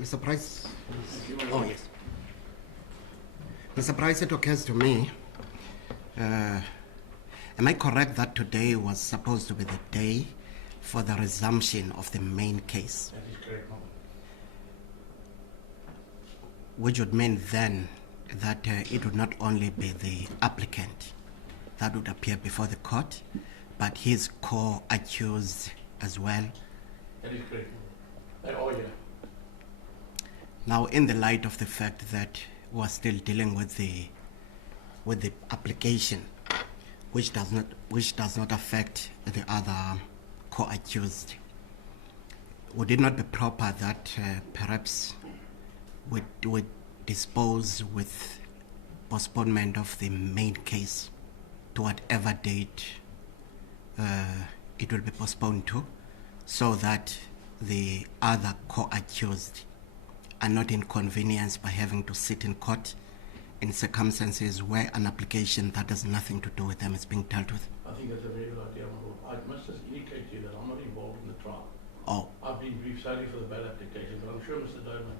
Mr. Price. Oh, yes. Mr. Price, it occurs to me, am I correct that today was supposed to be the day for the resumption of the main case? That is correct, Mom. Which would mean then that it would not only be the applicant that would appear before the court, but his co-accused as well. That is correct, Mom. They are here. Now, in the light of the fact that we're still dealing with the application, which does not affect the other co-accused, would it not be proper that perhaps we dispose with postponement of the main case to whatever date it will be postponed to, so that the other co-accused are not inconvenienced by having to sit in court in circumstances where an application that has nothing to do with them is being dealt with? I think that's a very good idea, my lord. I must just indicate to you that I'm not involved in the trial. Oh, I've been briefed solely for the bail application, but I'm sure Mr. Doman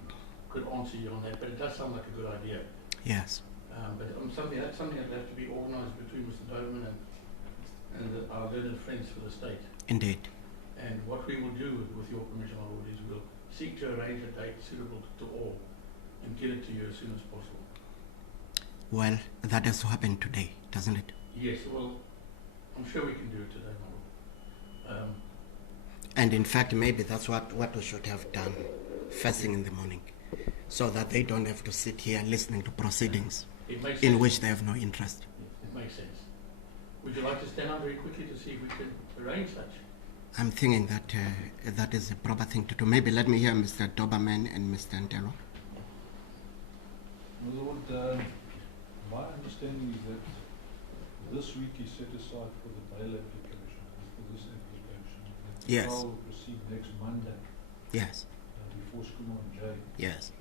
could answer you on that. But it does sound like a good idea. yes. But that's something that will have to be organised between Mr. Doman and our learned friends for the state. Indeed. And what we will do, with your permission, my lord, is we'll seek to arrange a date suitable to all and get it to you as soon as possible. Well, that has to happen today, doesn't it? Yes, well, I'm sure we can do it today, my lord. And in fact, maybe that's what we should have done first thing in the morning, so that they don't have to sit here listening to proceedings It makes in sense. which they have no interest. It makes sense. Would you like to stand up very quickly to see if we can arrange such? I'm thinking that that is a proper thing to do. Maybe let me hear Mr. Doberman and Mr. Ntelo. My lord, my understanding is that this week is set aside for the bail application, for this application. The Yes. trial will proceed next Monday Yes, before Schoeman J. yes.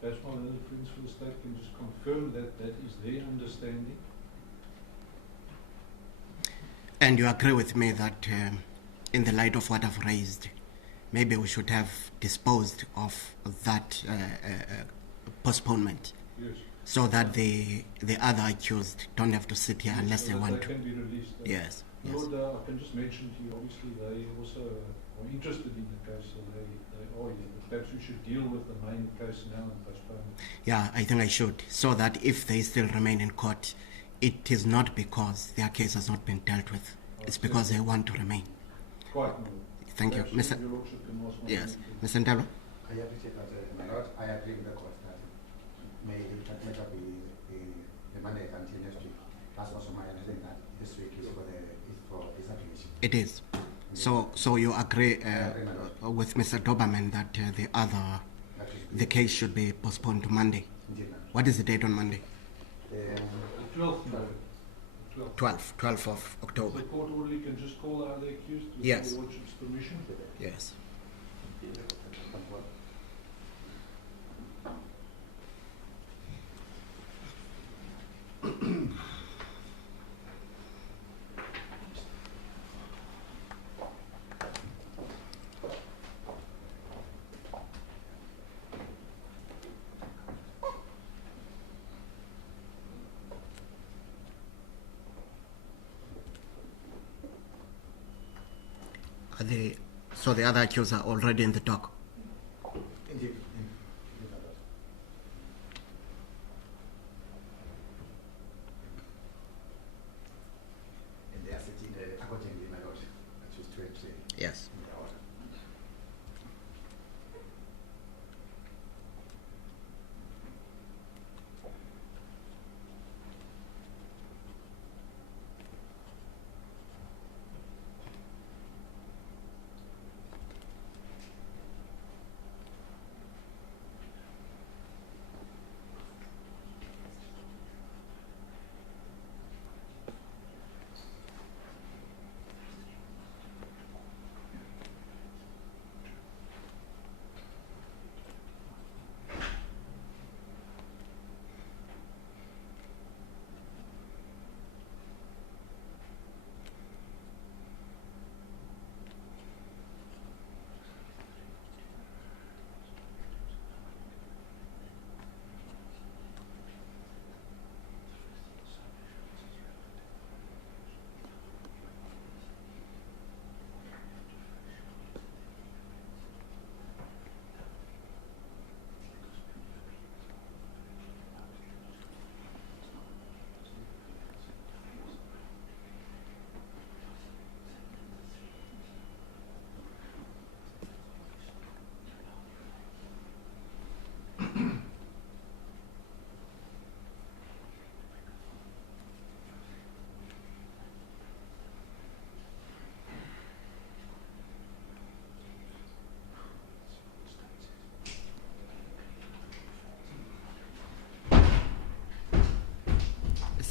Perhaps my learned friends for the state can just confirm that that is their understanding. And you agree with me that in the light of what I've raised, maybe we should have disposed of that postponement, Yes. so that the other accused don't have to sit here Yes, unless so they that want they to. can be released. Yes, yes. Lord, I can just mention to you, obviously they also are interested in the case, so they are here. But perhaps we should deal with the main case now and postpone it. Yeah, I think I should, so that if they still remain in court, it is not because their case has not been dealt with. It's because they want to remain. Quite, my lord. Thank you, Perhaps Mr. Your Lordship can ask my Yes, learned Mr. Ntelo. I appreciate that, my lord. I agree with the court that may that matter be the Monday until next week. That's also my understanding that this week is for this application. It is. So you agree agree, my lord. with Mr. Doberman that That should be the case should be postponed to Monday. indeed, ma'am. What is the date on Monday? The 12th, my lord. 12th of October. The court orderly can just call the other accused with Yes. Your Lordship's permission. Yes. So the other accused are already in the dock. Indeed. And they are sitting accordingly, my lord. I choose to actually Yes. in the order.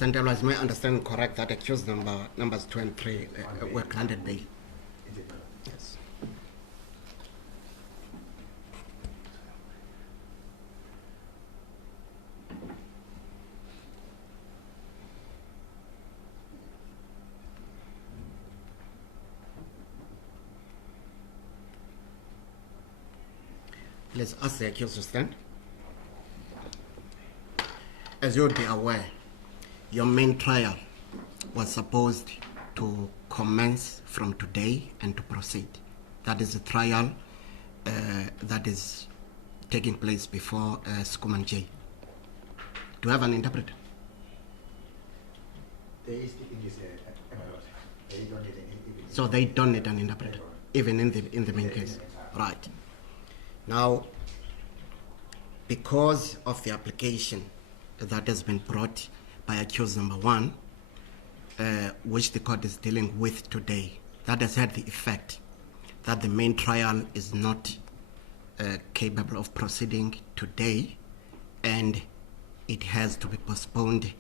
Mr. Ndelo, is my understanding correct that accused numbers 2 and 3 were granted bail? Is it not? Yes. Let's ask the accused to stand. As you would be aware, your main trial was supposed to commence from today and to proceed. That is a trial that is taking place before Skuman J. Do you have an interpreter? They speak English, my lord. They don't need any. So they don't need an interpreter, even in the main case. Right. Now, because of the application that has been brought by accused number 1, which the court is dealing with today, that has had the effect that the main trial is not capable of proceeding today, and it has to be postponed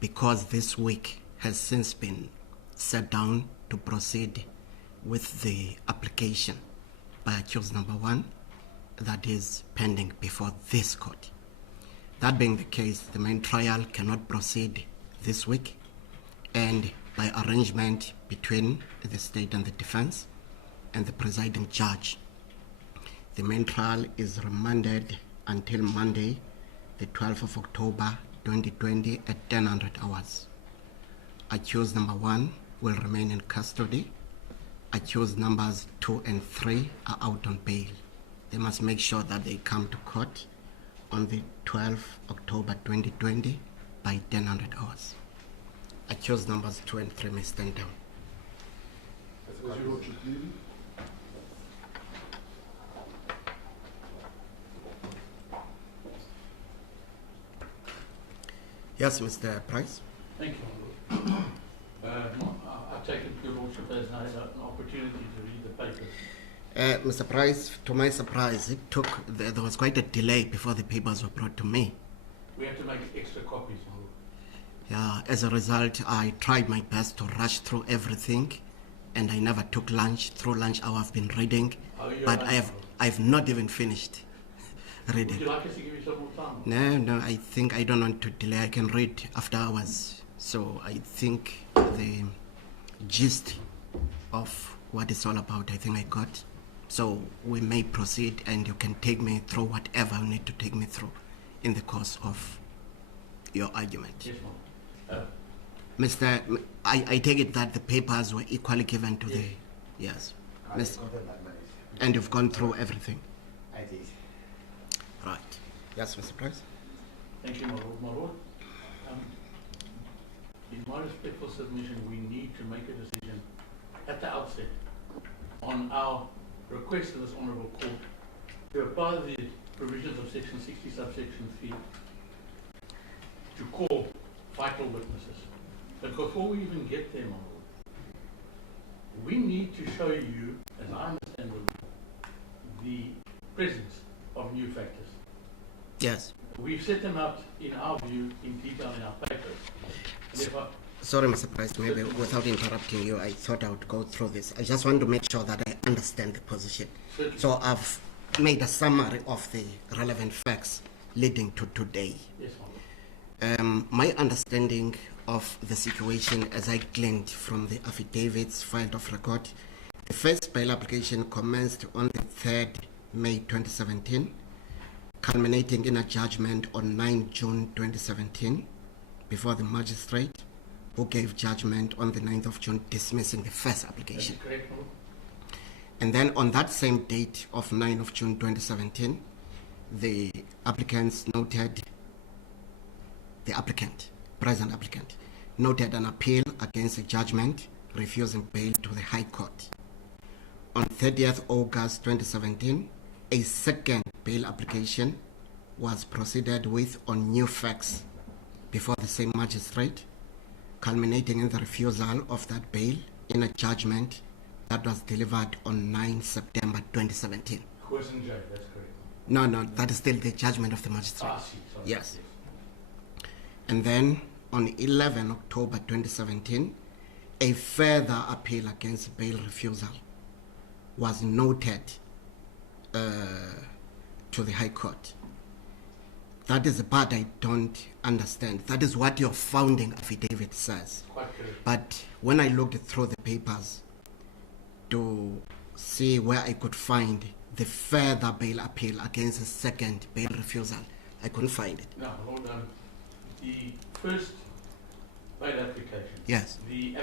because this week has since been set down to proceed with the application by accused number 1 that is pending before this court. That being the case, the main trial cannot proceed this week, and by arrangement between the state and the defense and the presiding judge, the main trial is remanded until Monday, the 12th of October 2020 at 10:00 hours. Accused number 1 will remain in custody. Accused numbers 2 and 3 are out on bail. They must make sure that they come to court on the 12th October 2020 by 10:00 hours. Accused numbers 2 and 3 may stand down. Was your lordship leaving? Yes, Mr. Price. Thank you, my lord. I take it your lordship has now had an opportunity to read the papers. Mr. Price, to my surprise, there was quite a delay before the papers were brought to me. We have to make extra copies, my lord. Yeah, as a result, I tried my best to rush through everything, and I never took lunch. Through lunch hour, I've been reading, but I've not even finished reading. Would you like us to give you some more time? No, I think I don't want to delay. I can read after hours. So I think the gist of what it's all about, I think I got. So we may proceed, and you can take me through whatever you need to take me through in the course of your argument. Yes, ma'am. I take it that the papers were equally given to the... Yes. I confirm that, my lord. And you've gone through everything. I did. Right. Yes, Mr. Price. Thank you, my lord. My lord, in my respectful submission, we need to make a decision at the outset on our request to this honourable court to apply the provisions of section 60 subsection 3 to call vital witnesses. But before we even get there, my lord, we need to show you, as I understand the presence of new factors. Yes. We've set them out, in our view, in detail in our papers. And if I, Sorry, Mr. Price, maybe without interrupting you, I thought I would go through this. I just want to make sure that I understand the position. Certainly. So I've made a summary of the relevant facts leading to today. yes, my lord. My understanding of the situation, as I gleaned from the affidavits filed off record, the first bail application commenced on the 3rd May 2017, culminating in a judgment on 9 June 2017 before the magistrate, who gave judgment on the 9th of June dismissing the first application. That's correct, my lord. And then on that same date of 9 of June 2017, the present applicant, noted an appeal against the judgment refusing bail to the High Court. On 30th August 2017, a second bail application was proceeded with on new facts before the same magistrate, culminating in the refusal of that bail in a judgment that was delivered on 9 September 2017. Question J, that's correct. No, that is still the judgment of the magistrate. I see, sorry. Yes. And then on 11 October 2017, a further appeal against bail refusal was noted to the High Court. That is the part I don't understand. That is what your founding affidavit says. Quite correct. But when I looked through the papers to see where I could find the further bail appeal against the second bail refusal, I couldn't find it. No, hold on. The first bail application, Yes. the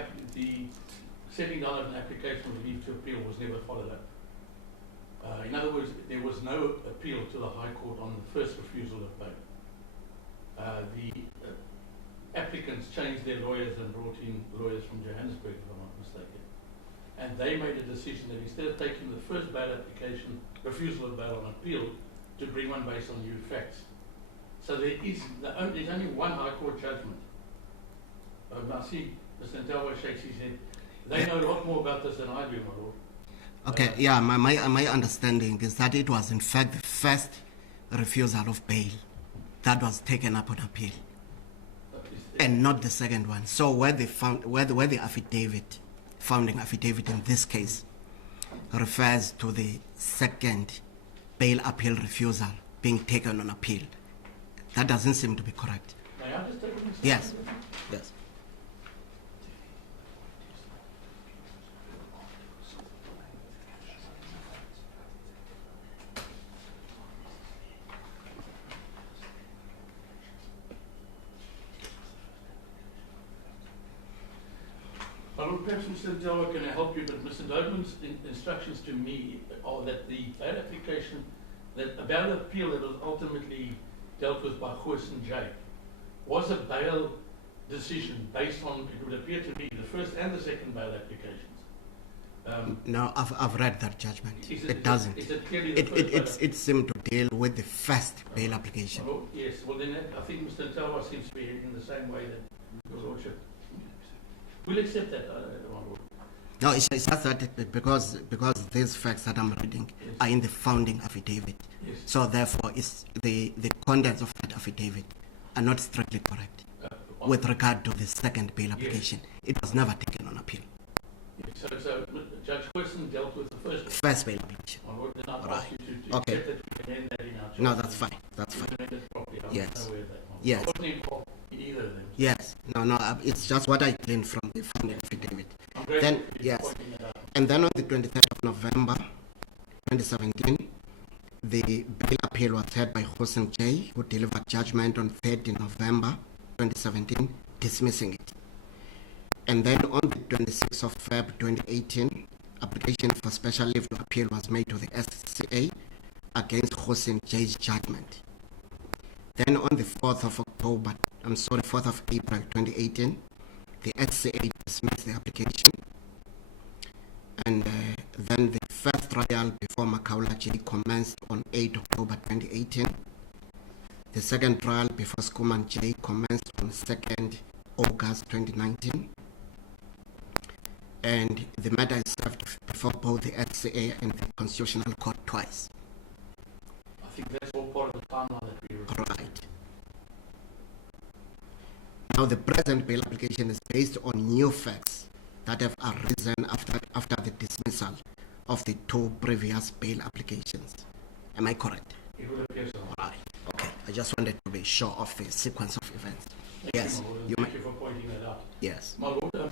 setting down of an application for leave to appeal was never followed up. In other words, there was no appeal to the High Court on the first refusal of bail. The applicants changed their lawyers and brought in lawyers from Johannesburg, if I'm not mistaken. And they made a decision that instead of taking the first bail application, refusal of bail on appeal, to bring one based on new facts. So there's only one High Court judgment. I see Mr. Ntawa shakes his head. They know a lot more about this than I do, my lord. Okay, yeah, my understanding is that it was in fact the first refusal of bail that was taken up on appeal, and not the second one. So where the affidavit, founding affidavit in this case, refers to the second bail appeal refusal being taken on appeal, that doesn't seem to be correct. May I just take a minute? Yes, yes. Well, perhaps Mr. Ntawa can help you, but Mr. Doberman's instructions to me are that the bail application, that a bail appeal that was ultimately dealt with by Goosen J was a bail decision based on, it would appear to be, the first and the second bail applications. No, I've read that judgment. It doesn't. Is it clearly the first It seemed to deal with the first bail application. Well, yes, well then I think Mr. Ntawa seems to be in the same way that Your Lordship. We'll accept that, my lord. No, it's just that because these facts that I'm reading Yes. are in the founding affidavit. Yes. So therefore, it's the contents of that affidavit are not strictly correct with regard to the second bail application. It was never taken on appeal. Yes. So Judge Goosen dealt with the First bail application. My lord, then I'll Right. ask you to Okay. accept that we amend that in our No, charter. that's fine. That's We fine. amend it properly. I Yes. wasn't aware of that, my lord. Yes. I wasn't involved in either of them. Yes. No. It's just what I gleaned from the founding affidavit. I'm grateful Then, for you yes. pointing that out. And then on the 23rd of November 2017, the bail appeal was heard by Goosen J, who delivered judgment on 3rd November 2017, dismissing it. And then on the 26th of February 2018, application for special leave to appeal was made to the SCA against Goosen J's judgment. Then on the 4th of April 2018, the SCA dismissed the application. And then the first trial before Makaula J commenced on 8 October 2018. The second trial before Skuman J commenced on 2nd August 2019. And the matter is served before both the SCA and the Constitutional Court twice. I think that's all part of the timeline that we refer. Right. Now the present bail application is based on new facts that have arisen after the dismissal of the two previous bail applications. Am I correct? It will appear so. Right. Okay. I just wanted to be sure of the sequence of events. Yes. Thank you, my lord, and You thank may. you for pointing that out. Yes. My lord,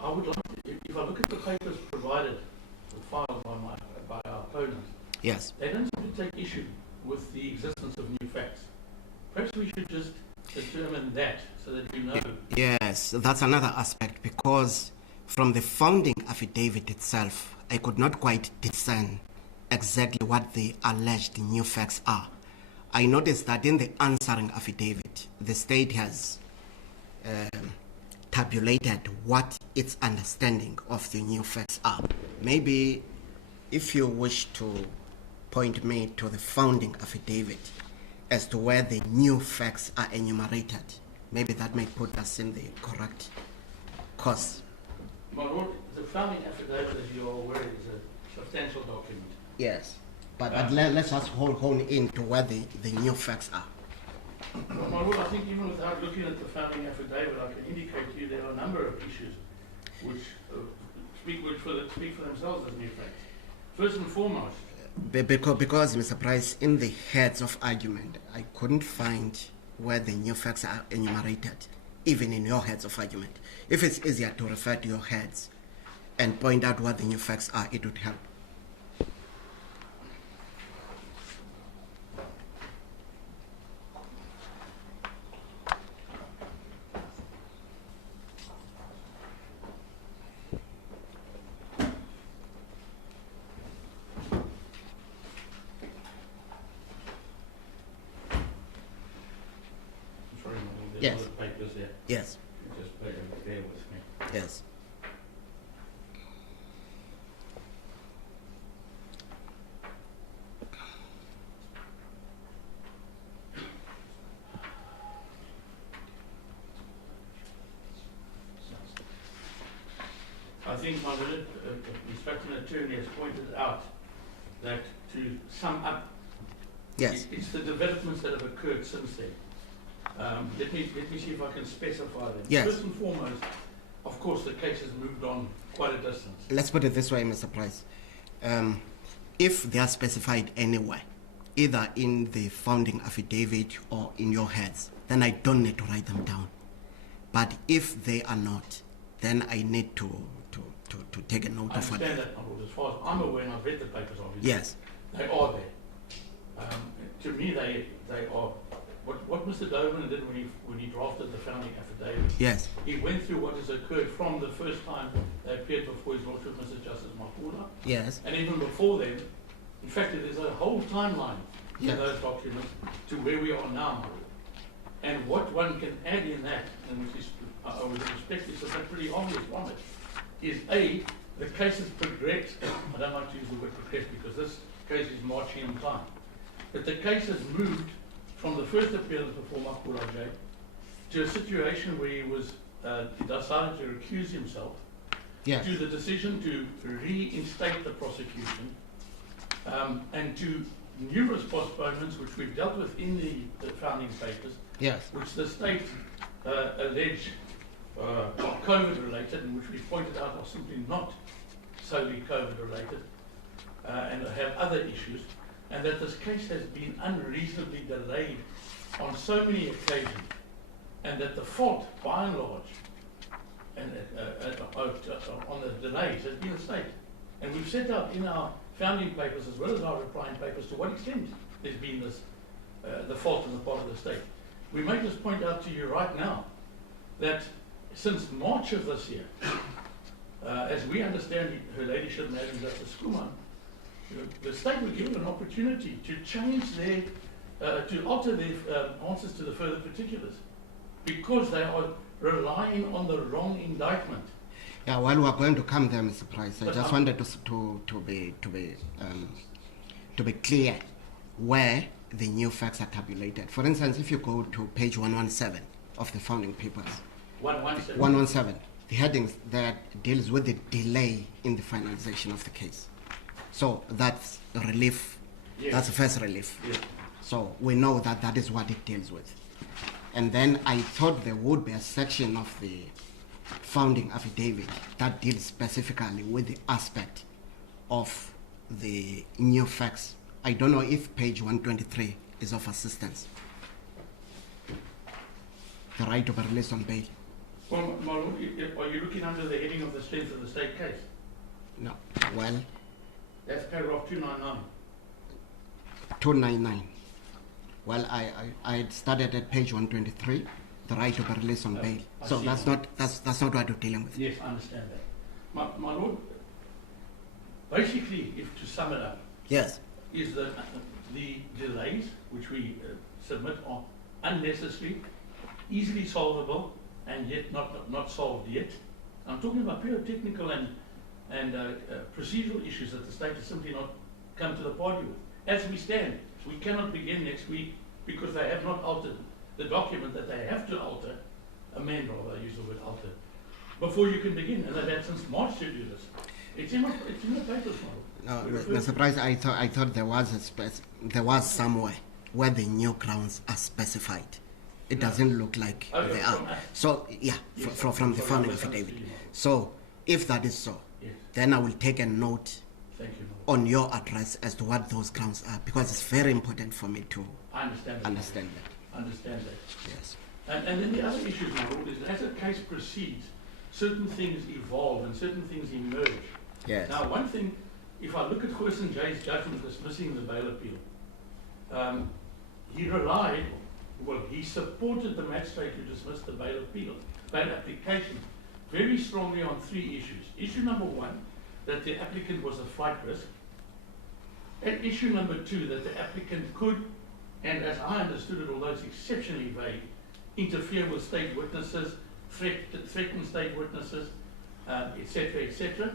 I would like to, if I look at the papers provided, filed by our opponents, Yes. they don't seem to take issue with the existence of new facts. Perhaps we should just determine that so that you know. Yes, that's another aspect, because from the founding affidavit itself, I could not quite discern exactly what the alleged new facts are. I noticed that in the answering affidavit, the state has tabulated what its understanding of the new facts are. Maybe if you wish to point me to the founding affidavit as to where the new facts are enumerated, maybe that may put us in the correct course. My lord, the founding affidavit, as you are aware, is a substantial document. Yes, but let's just hone in to where the new facts are. Well, my lord, I think even without looking at the founding affidavit, I can indicate to you there are a number of issues which speak for themselves as new facts. First and foremost, Because, Mr. Price, in the heads of argument, I couldn't find where the new facts are enumerated, even in your heads of argument. If it's easier to refer to your heads and point out what the new facts are, it would help. I'm sorry, my lord, there's Yes. other papers there. Yes, Just bear with me. yes. I think, my lord, the inspecting attorney has pointed out that to sum up, Yes. it's the developments that have occurred since then. Let me see if I can specify them. Yes. First and foremost, of course, the case has moved on quite a distance. Let's put it this way, Mr. Price. If they are specified anywhere, either in the founding affidavit or in your heads, then I don't need to write them down. But if they are not, then I need to take a note I of what. understand that, my lord. As far as I'm aware, and I've read the papers, obviously. Yes, They are there. To me, they are. What Mr. Doberman did when he drafted the founding affidavit, yes, he went through what has occurred from the first time they appeared before His Lordship, Mr. Justice Makula, yes, and even before then. In fact, there's a whole timeline in Yes. those documents to where we are now. And what one can add in that, and which is, with respect, is pretty obvious from it, is A, the case has progressed. I don't like to use the word progressed because this case is marching in time. But the case has moved from the first appearance before Makula J to a situation where he was he decided to recuse himself, yes, to the decision to reinstate the prosecution, and to numerous postponements which we've dealt with in the founding papers, yes, which the state allege are COVID related, and which we've pointed out are simply not solely COVID related, and have other issues, and that this case has been unreasonably delayed on so many occasions, and that the fault, by and large, and on the delays has been the state. And we've set out in our founding papers as well as our replying papers to what extent there's been this, the fault on the part of the state. We may just point out to you right now that since March of this year, as we understand Her Ladyship Madam Justice Kuman, the state were given an opportunity to change their, to alter their answers to the further particulars, because they are relying on the wrong indictment. yeah. While we are going to come there, Mr. Price, I But just wanted to be clear where the new facts are tabulated. For instance, if you go to page 117 of the founding papers, 117. 117, the headings that deals with the delay in the finalization of the case. So that's relief. Yes. That's the first relief. Yes. So we know that that is what it deals with. And then I thought there would be a section of the founding affidavit that deals specifically with the aspect of the new facts. I don't know if page 123 is of assistance. The right to be released on bail. Well, my lord, are you looking under the heading of the strength of the state case? No. Well, That's paragraph 299. 299. Well, I had started at page 123, the right to be released on bail. I So see. that's not what we're dealing with. Yes, I understand that. My lord, basically, if to sum it up, Yes. is that the delays which we submit are unnecessary, easily solvable, and yet not solved yet. I'm talking about pure technical and procedural issues that the state has simply not come to the party with. As we stand, we cannot begin next week because they have not altered the document that they have to alter, amend rather, I use the word alter, before you can begin. And they've had since March to do this. It's in the papers, model. No, Mr. Price, I thought there was there was somewhere where the new grounds are specified. It No. doesn't look like Okay, they are. from us. So, yeah, Yes, from the sorry, founding I affidavit. misunderstood you. So, if that is so, Yes, then I will take a note thank you. Lord. on your address as to what those grounds are, because it's very important for me to I understand that. understand that. Understand that. Yes. And then the other issue, my lord, is as a case proceeds, certain things evolve and certain things emerge. Yes. Now, one thing, if I look at Huissen J's judgment dismissing the bail appeal, he relied, well, he supported the magistrate who dismissed the bail application very strongly on 3 issues. Issue number 1, that the applicant was a flight risk. And issue number 2, that the applicant could, and as I understood it, although it's exceptionally vague, interfere with state witnesses, threaten state witnesses, etc., etc.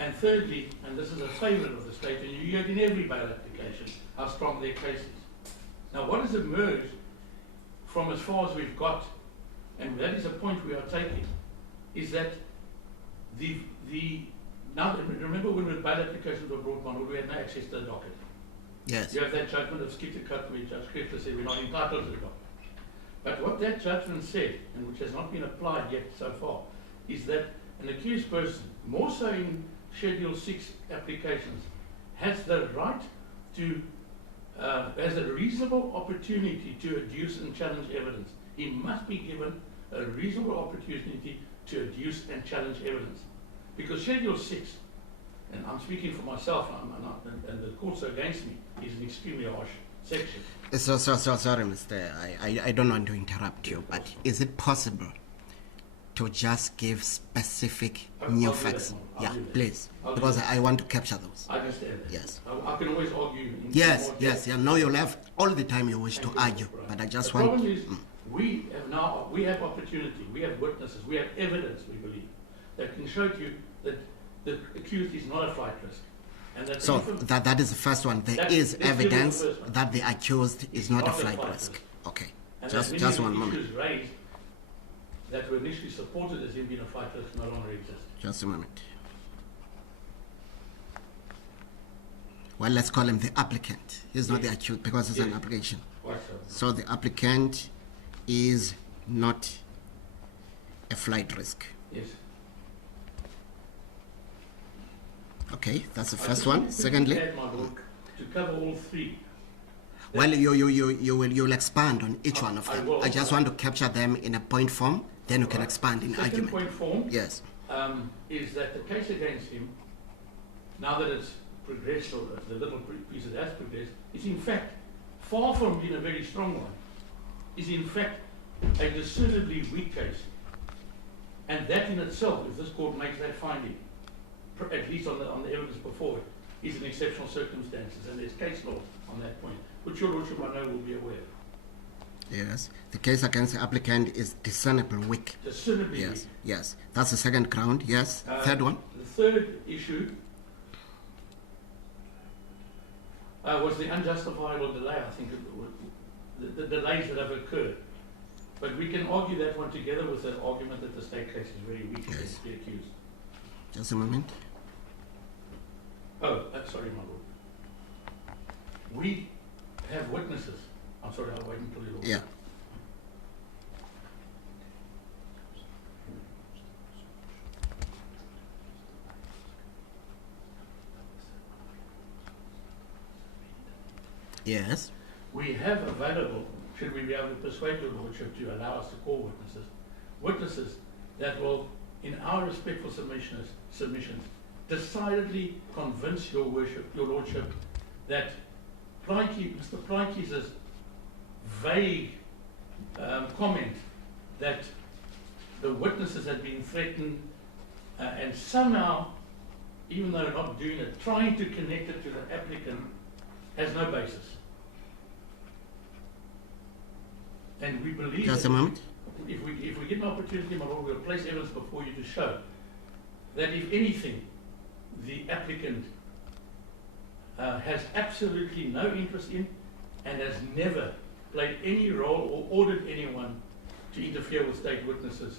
And thirdly, and this is a favourite of the state, and you hear it in every bail application, how strong their case is. Now, what has emerged from as far as we've got, and that is a point we are taking, is that now, remember when the bail applications were brought on, we had no access to the docket. Yes. You have that judgment of Skittercut where Judge Krefler said we're not entitled to the docket. But what that judgment said, and which has not been applied yet so far, is that an accused person, more so in Schedule 6 applications, has the right to, has a reasonable opportunity to adduce and challenge evidence. He must be given a reasonable opportunity to adduce and challenge evidence. Because Schedule 6, and I'm speaking for myself, and the courts are against me, is an extremely harsh section. So, sorry, Mr. I don't want to interrupt you, but is it possible to just give specific new I'll do facts? that, I'll Yeah, do that. please, I'll do because that. I want to capture those. I understand that. Yes. I can always argue. In Yes, more yes, depth. yeah. No, you'll have all the time you wish Thank to you, argue, Brian. but I just the want. problem is, we have opportunity, we have witnesses, we have evidence, we believe, that can show to you that the accused is not a flight risk. And that So the that is the first one. There is let's deal with the evidence first one. that the accused is It's not a not a flight flight risk. risk. Okay, and just that many one of the moment. issues raised that were initially supported as him being a flight risk no longer exist. Just a moment. Well, let's call him the applicant. He's not the Yes. accused because it's an Yes. application. Quite so. So the applicant is not a flight risk. Yes. Okay, that's the I first just one. want to Secondly, add, my lord, to cover all 3. well, you'll expand on each one of I them. will. I just want to capture them in a point form, then you can Right. expand in Second argument. point form Yes. is that the case against him, now that it's progressed, or the little piece that has progressed, is in fact, far from being a very strong one, is in fact a decidedly weak case. And that in itself, if this court makes that finding, at least on the evidence before it, is an exceptional circumstances, and there's case law on that point, which your lordship I know will be aware of. Yes. The case against the applicant is discernible weak. Decidedly Yes. weak. Yes. That's the second ground. Yes. Third one. The third issue was the unjustifiable delay, I think, the delays that have occurred. But we can argue that one together with the argument that the state case is very weak Yes. against the accused. Just a moment. Oh, sorry, my lord. We have witnesses. I'm sorry, I'll wait until you're Yeah. Yes. We have available, should we be able to persuade your lordship to allow us to call witnesses that will, in our respectful submissions, decidedly convince your lordship that Mr. Plaatje's vague comment that the witnesses had been threatened and somehow, even though not doing it, trying to connect it to the applicant has no basis. And we believe Just a that moment. if we get an opportunity, my lord, we'll place evidence before you to show that if anything, the applicant has absolutely no interest in and has never played any role or ordered anyone to interfere with state witnesses.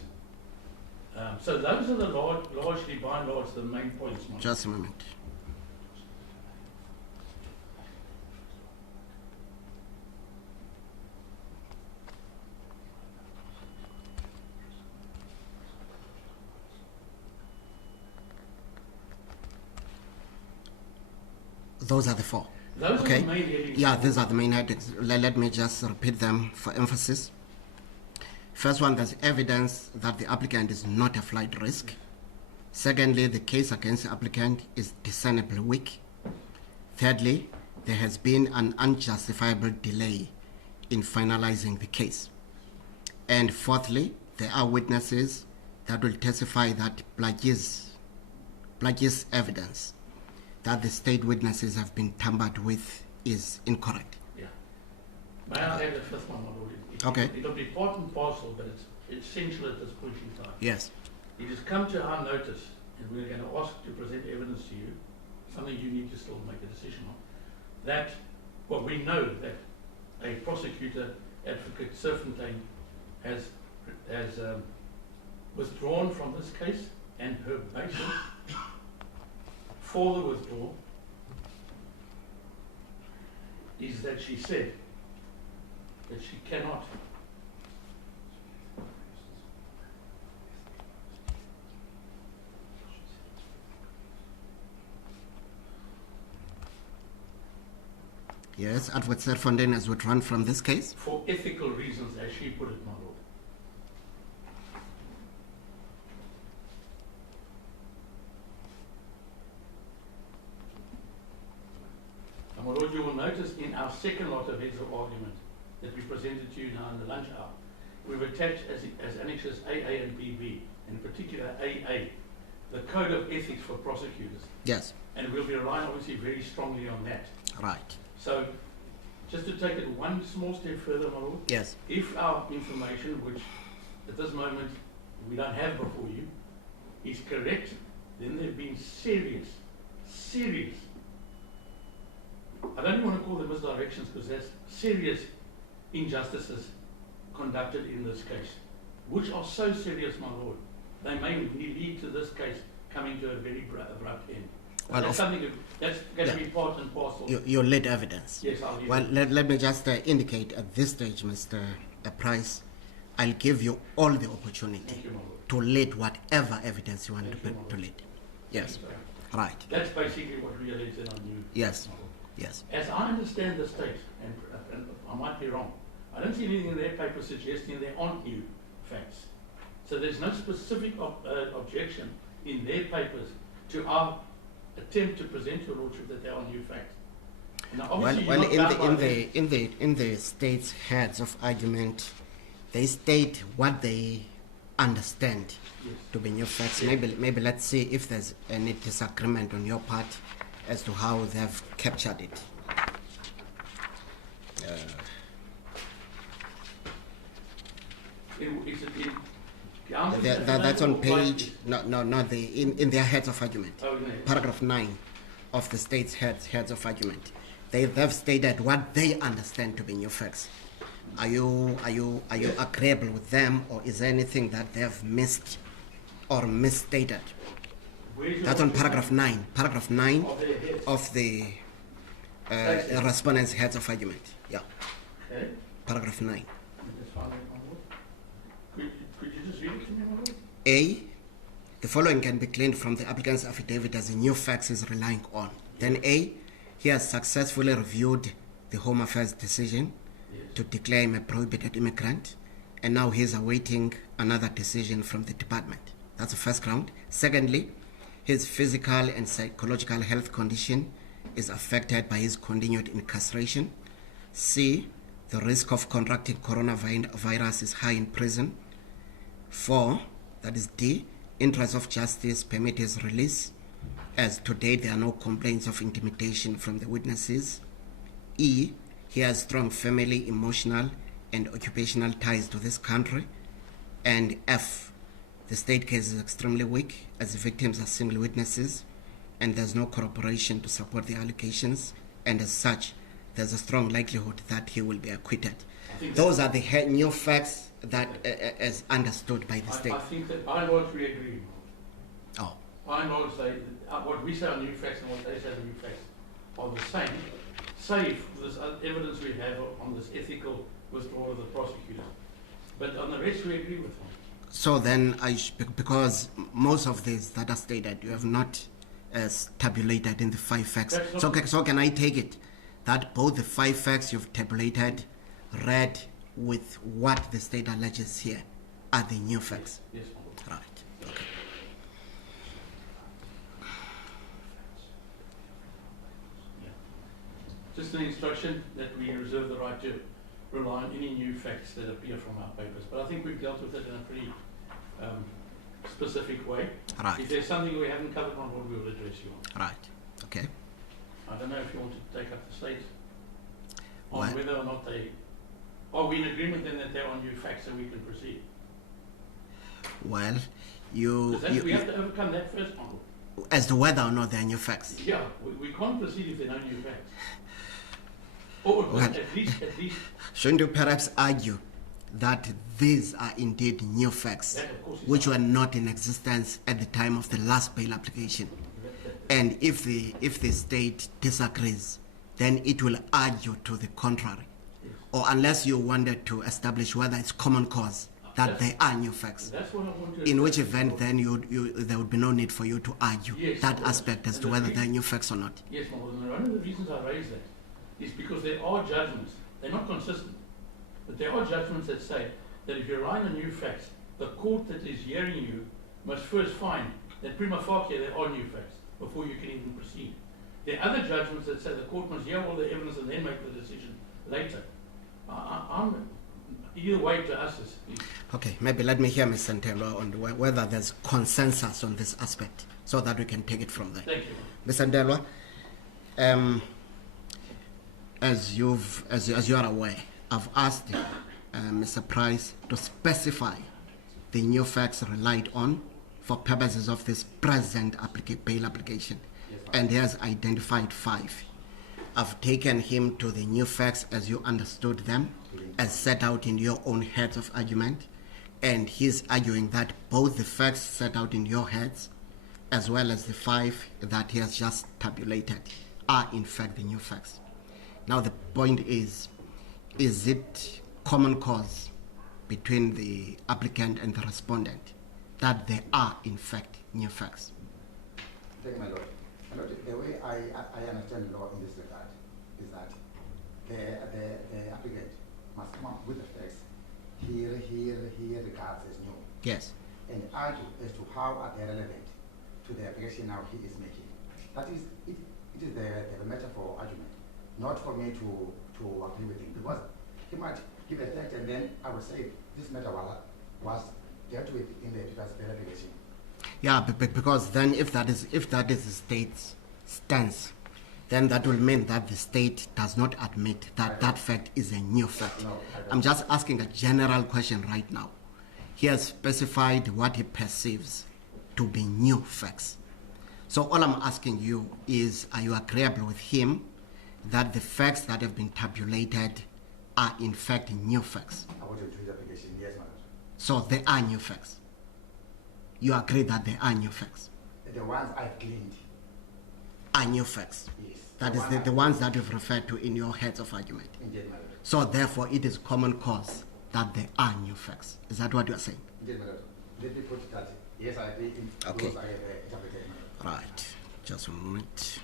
So those are the largely, by and large, the main points, my lord. Just a moment. Those are the four. Those Okay. are the main headings. Yeah, these are the main headings. Let me just repeat them for emphasis. First one, there's evidence that the applicant is not a flight risk. Secondly, the case against the applicant is discernibly weak. Thirdly, there has been an unjustifiable delay in finalizing the case. And fourthly, there are witnesses that will testify that plagiarized evidence that the state witnesses have been tampered with is incorrect. Yeah. May I add the fifth one, my lord? Okay. It'll be part and parcel, but it's essential at this point in time. Yes. It has come to our notice, and we're going to ask to present evidence to you, something you need to still make a decision on, that, well, we know that a prosecutor, Advocate Serfontein, has withdrawn from this case, and her basis for the withdrawal is that she said that she cannot Yes, Advocate Serfontein has withdrawn from this case. for ethical reasons, as she put it, my lord. And my lord, you will notice in our second lot of heads of argument that we presented to you now in the lunch hour, we've attached as annexes AA and BB, in particular AA, the Code of Ethics for Prosecutors. Yes. And we'll be relying obviously very strongly on that. Right. So, just to take it one small step further, my lord, Yes. if our information, which at this moment we don't have before you, is correct, then there have been serious, I don't even want to call them misdirections because there's serious injustices conducted in this case, which are so serious, my lord, they may lead to this case coming to a very abrupt end. Well, That's something that's going to be part and parcel. Your lead evidence. Yes, I'll leave Well, it. let me just indicate at this stage, Mr. Price, I'll give you all the opportunity Thank you, my lord. to lead whatever evidence you want Thank to, you, my to lord. lead. Yes. Thank you, sir. Right. That's basically what we alleged on you. Yes. my lord. Yes. As I understand the state, and I might be wrong, I don't see anything in their paper suggesting there aren't new facts. So there's no specific objection in their papers to our attempt to present your lordship that there are new facts. Now, obviously Well, you're not bound by them. in the state's heads of argument, they state what they understand Yes. to be new facts. Yeah. Maybe let's see if there's any disagreement on your part as to how they've captured it. That's on page in their heads of argument. Oh, no. Paragraph 9 of the state's heads of argument. They've stated what they understand to be new facts. Are you agreeable with them, or is there anything that they have missed or misstated? Where's your That's on lordship paragraph 9. Paragraph 9 of their heads? of the Thank you. respondent's heads of argument. Yeah, Okay. paragraph 9. That's fine, my lord. Could you just read it to me, my lord? A, the following can be gleaned from the applicant's affidavit as the new facts is relying on. Then A, he has successfully reviewed the Home Affairs decision Yes. to declare him a prohibited immigrant, and now he is awaiting another decision from the department. That's the first ground. Secondly, his physical and psychological health condition is affected by his continued incarceration. C, the risk of contracting coronavirus is high in prison. 4, that is D, interest of justice permit his release, as to date there are no complaints of intimidation from the witnesses. E, he has strong family, emotional, and occupational ties to this country. And F, the state case is extremely weak, as the victims are single witnesses, and there's no corroboration to support the allegations, and as such, there's a strong likelihood that he will be acquitted. I think Those are the new facts that is understood by the state. I think that by and large we agree. Oh, By and large, what we say are new facts and what they say are new facts are the same, save for this evidence we have on this ethical withdrawal of the prosecutors. But on the rest, we agree with them. so then because most of these that are stated, you have not as tabulated in the 5 facts. That's So, not- so can I take it that both the 5 facts you've tabulated read with what the state alleges here are the new facts? Yes, my lord. Right. Okay. Yeah. Just an instruction that we reserve the right to rely on any new facts that appear from our papers. But I think we've dealt with it in a pretty specific way. Right. If there's something we haven't covered on board, we will address you on. Right. Okay. I don't know if you want to take up the state on Well- whether or not they, are we in agreement then that there are new facts so we can proceed? Well, you, Because we have to overcome that first model. as to whether or not there are new facts. Yeah, we can't proceed if there are no new facts. Or Well- at least, Shouldn't you perhaps argue that these are indeed new facts, that of course is. which were not in existence at the time of the last bail application? And if the state disagrees, then it will argue to the contrary. Yes. Or unless you wanted to establish whether it's common cause that there are new facts. That's what I want to. In which event, then there would be no need for you to argue Yes, that of course. aspect as And to the whether reason- there are new facts or not. Yes, my lord, and one of the reasons I raise that is because there are judgments, they're not consistent, but there are judgments that say that if you're relying on new facts, the court that is hearing you must first find that prima facie there are new facts before you can even proceed. There are other judgments that say the court must hear all the evidence and then make the decision later. Either way to us is Okay, maybe let me hear Ms. Santelo on whether there's consensus on this aspect so that we can take it from there. thank you. Ms. Santelo, as you are aware, I've asked Mr. Price to specify the new facts relied on for purposes of this present bail application, and he has identified 5. I've taken him to the new facts as you understood them, as set out in your own heads of argument, and he's arguing that both the facts set out in your heads as well as the 5 that he has just tabulated are in fact the new facts. Now the point is it common cause between the applicant and the respondent that there are in fact new facts? Thank you, my lord. My lord, the way I understand law in this regard is that the applicant must come up with the facts he regards as new Yes. and argue as to how are they relevant to the application now he is making. That is, it is the matter for argument, not for me to agree with him, because he might give a fact and then I will say this matter was dealt with in the previous bail application. Yeah, because then if that is the state's stance, then that will mean that the state does not admit that that fact is a new fact. No, I don't. I'm just asking a general question right now. He has specified what he perceives to be new facts. So all I'm asking you is, are you agreeable with him that the facts that have been tabulated are in fact new facts? According to his application, yes, my lord. So they are new facts. You agree that they are new facts? The ones I've gleaned, Are new facts. yes. That is the ones that you've referred to in your heads of argument. Indeed, my lord. So therefore it is common cause that they are new facts. Is that what you are saying? Indeed, my lord. Let me put that. Yes, I agree. Okay. Those I have interpreted, my lord. Right. Just a moment.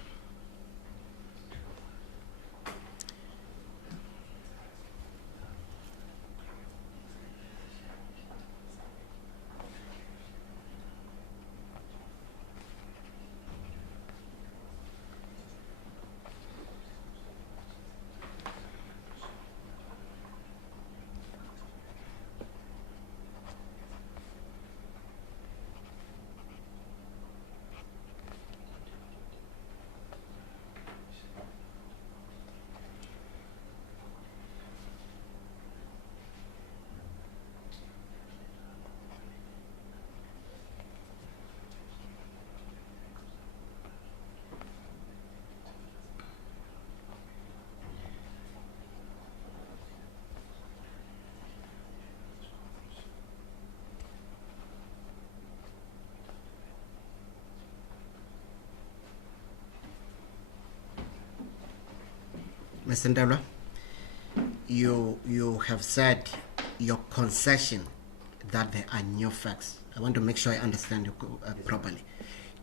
Mr. Ndabla, you have said your concession that there are new facts. I want to make sure I understand you properly.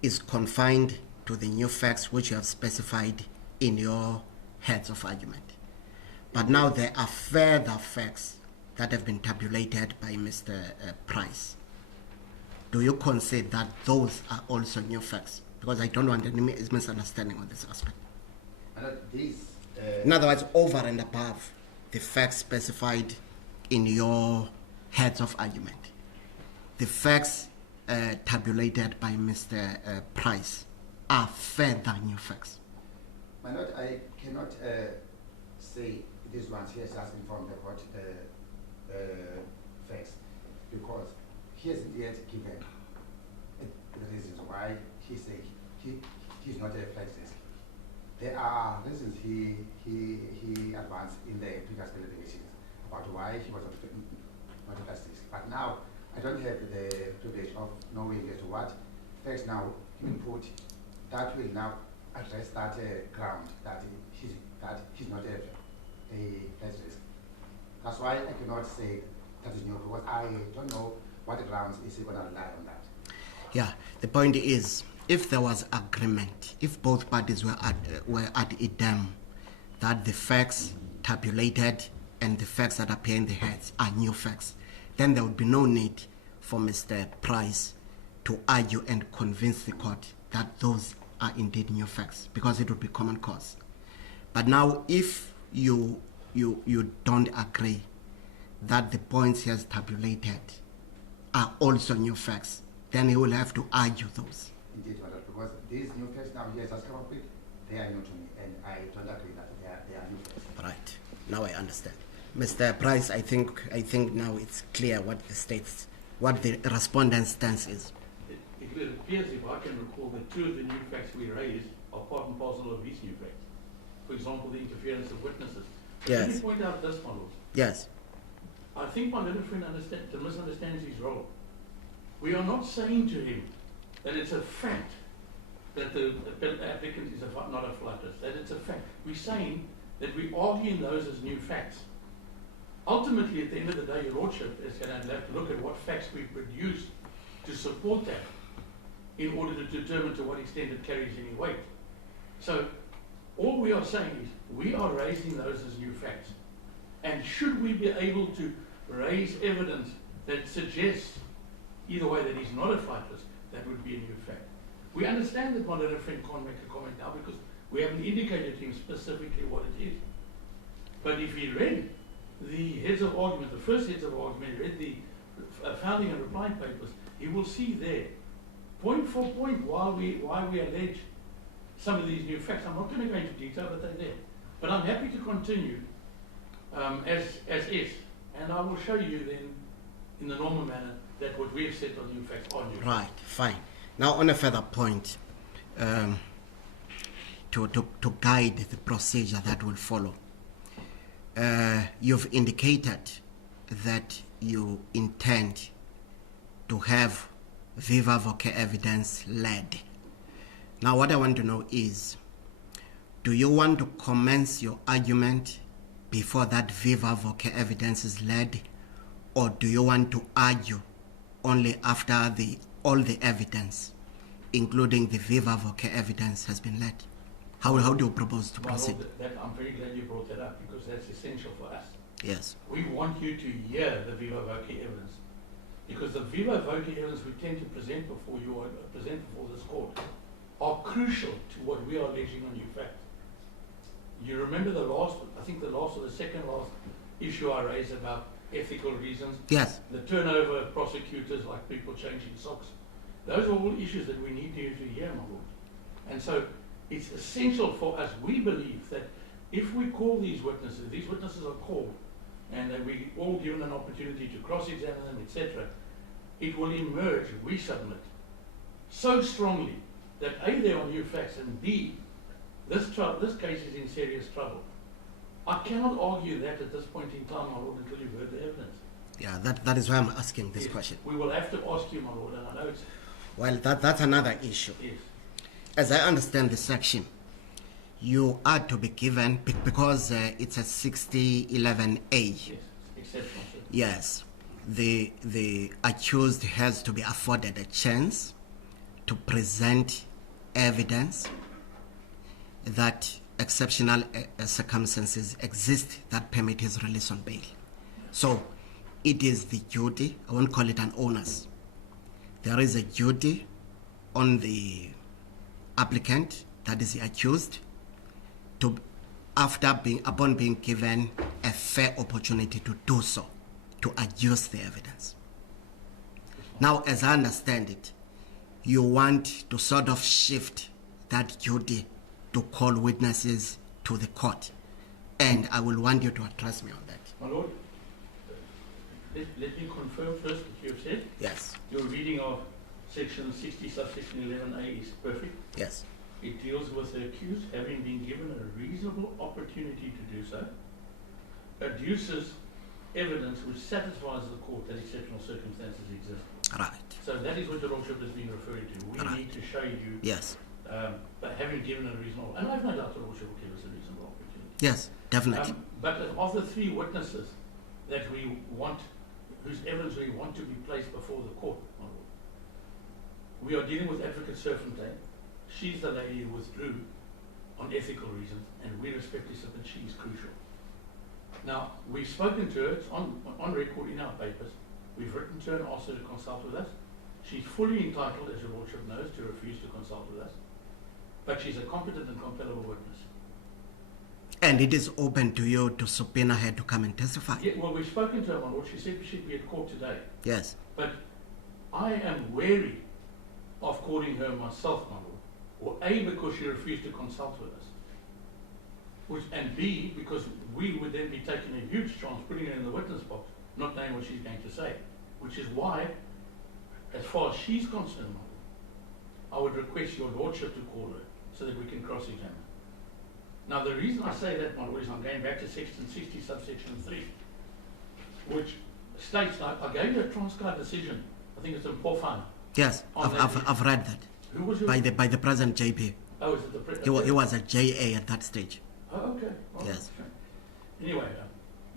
Is confined to the new facts which you have specified in your heads of argument. But now there are further facts that have been tabulated by Mr. Price. Do you concede that those are also new facts? Because I don't want any misunderstanding on this aspect. In other words, over and above the facts specified in your heads of argument, the facts tabulated by Mr. Price are further new facts. My lord, I cannot say these ones he has just informed the court facts, because he hasn't yet given the reasons why he said he's not a flight risk. There are reasons he advanced in the previous deliberations about why he was not a flight risk. But now I don't have the privilege of knowing as to what facts now he will put that will now address that ground that he's not a flight risk. That's why I cannot say that is new, because I don't know what grounds is he going to rely on that. Yeah, the point is, if there was agreement, if both parties were at idem that the facts tabulated and the facts that appear in the heads are new facts, then there would be no need for Mr. Price to argue and convince the court that those are indeed new facts, because it would be common cause. But now, if you don't agree that the points he has tabulated are also new facts, then he will have to argue those. Indeed, because these new facts now he has just come up with, they are new to me, and I don't agree that they are new facts. Right. Now I understand. Mr. Price, I think now it's clear what the respondent's stance is. It appears, if I can recall, that two of the new facts we raised are part and parcel of these new facts. For example, the interference of witnesses. Yes. Let me point out this, my lord. Yes. I think my little friend misunderstands his role. We are not saying to him that it's a fact that the applicant is not a flight risk, that it's a fact. We're saying that we're arguing those as new facts. Ultimately, at the end of the day, your lordship is going to have to look at what facts we produce to support that in order to determine to what extent it carries any weight. So all we are saying is we are raising those as new facts. And should we be able to raise evidence that suggests either way that he's not a flight risk, that would be a new fact. We understand that my little friend can't make a comment now because we haven't indicated to him specifically what it is. But if he read the heads of argument, the first heads of argument, read the founding and replying papers, he will see there, point for point, why we allege some of these new facts. I'm not going to go into detail, but they're there. But I'm happy to continue as is, and I will show you then in the normal manner that what we have said on new facts are new. Right, fine. Now on a further point, to guide the procedure that will follow, you've indicated that you intend to have viva voce evidence led. Now what I want to know is, do you want to commence your argument before that viva voce evidence is led, or do you want to argue only after all the evidence, including the viva voce evidence, has been led? How do you propose to proceed? I'm very glad you brought that up, because that's essential for us. Yes. We want you to hear the viva voce evidence, because the viva voce evidence we tend to present before you or present before this court are crucial to what we are alleging on new facts. You remember the last or the second last issue I raised about ethical reasons? Yes. The turnover of prosecutors, like people changing socks. Those are all issues that we need you to hear, my lord. And so it's essential for us. We believe that if we call these witnesses are called, and that we all given an opportunity to cross-examine them, etc., it will emerge, we submit, so strongly that A, there are new facts, and B, this case is in serious trouble. I cannot argue that at this point in time, my lord, until you've heard the evidence. Yeah, that is why I'm asking this question. We will have to ask you, my lord, and I know it's... Well, that's another issue. Yes. As I understand the section, you are to be given, because it's a 6011A. Yes, exceptional. Yes, the accused has to be afforded a chance to present evidence that exceptional circumstances exist that permit his release on bail. So it is the duty, I won't call it an onus. There is a duty on the applicant, that is the accused, to, upon being given a fair opportunity to do so, to adduce the evidence. Now, as I understand it, you want to sort of shift that duty to call witnesses to the court. And I will want you to address me on that. My Lord, let me confirm first what you have said. Yes. Your reading of section 60, subsection 11A is perfect. Yes. It deals with the accused having been given a reasonable opportunity to do so, adduces evidence which satisfies the court that exceptional circumstances exist. Right. So that is what the Lordship has been referring to. We Right. need to show you, Yes. but having given a reasonable, and I've no doubt the Lordship will give us a reasonable opportunity. Yes, definitely. But of the three witnesses that we want, whose evidence we want to be placed before the court, my Lord, we are dealing with Advocate Serfontein. She's the lady who withdrew on ethical reasons, and we respectfully submit she is crucial. Now, we've spoken to her, it's on record in our papers. We've written to her and asked her to consult with us. She's fully entitled, as your Lordship knows, to refuse to consult with us. But she's a competent and compellable witness. And it is open to you to subpoena her to come and testify. Yeah, well, we've spoken to her, my Lord. She said she'd be at court today. Yes. But I am wary of calling her myself, my Lord. Or A, because she refused to consult with us. And B, because we would then be taking a huge chance putting her in the witness box, not knowing what she's going to say. Which is why, as far as she's concerned, my Lord, I would request your Lordship to call her so that we can cross-examine. Now, the reason I say that, my Lord, is I'm going back to section 60, subsection 3, which states, I gave you a transcribed decision, I think it's in Pofan. Yes, I've read that. Who was your... By the present JP. Oh, is it the... He was a JA at that stage. Oh, okay. Well, Yes. Anyway,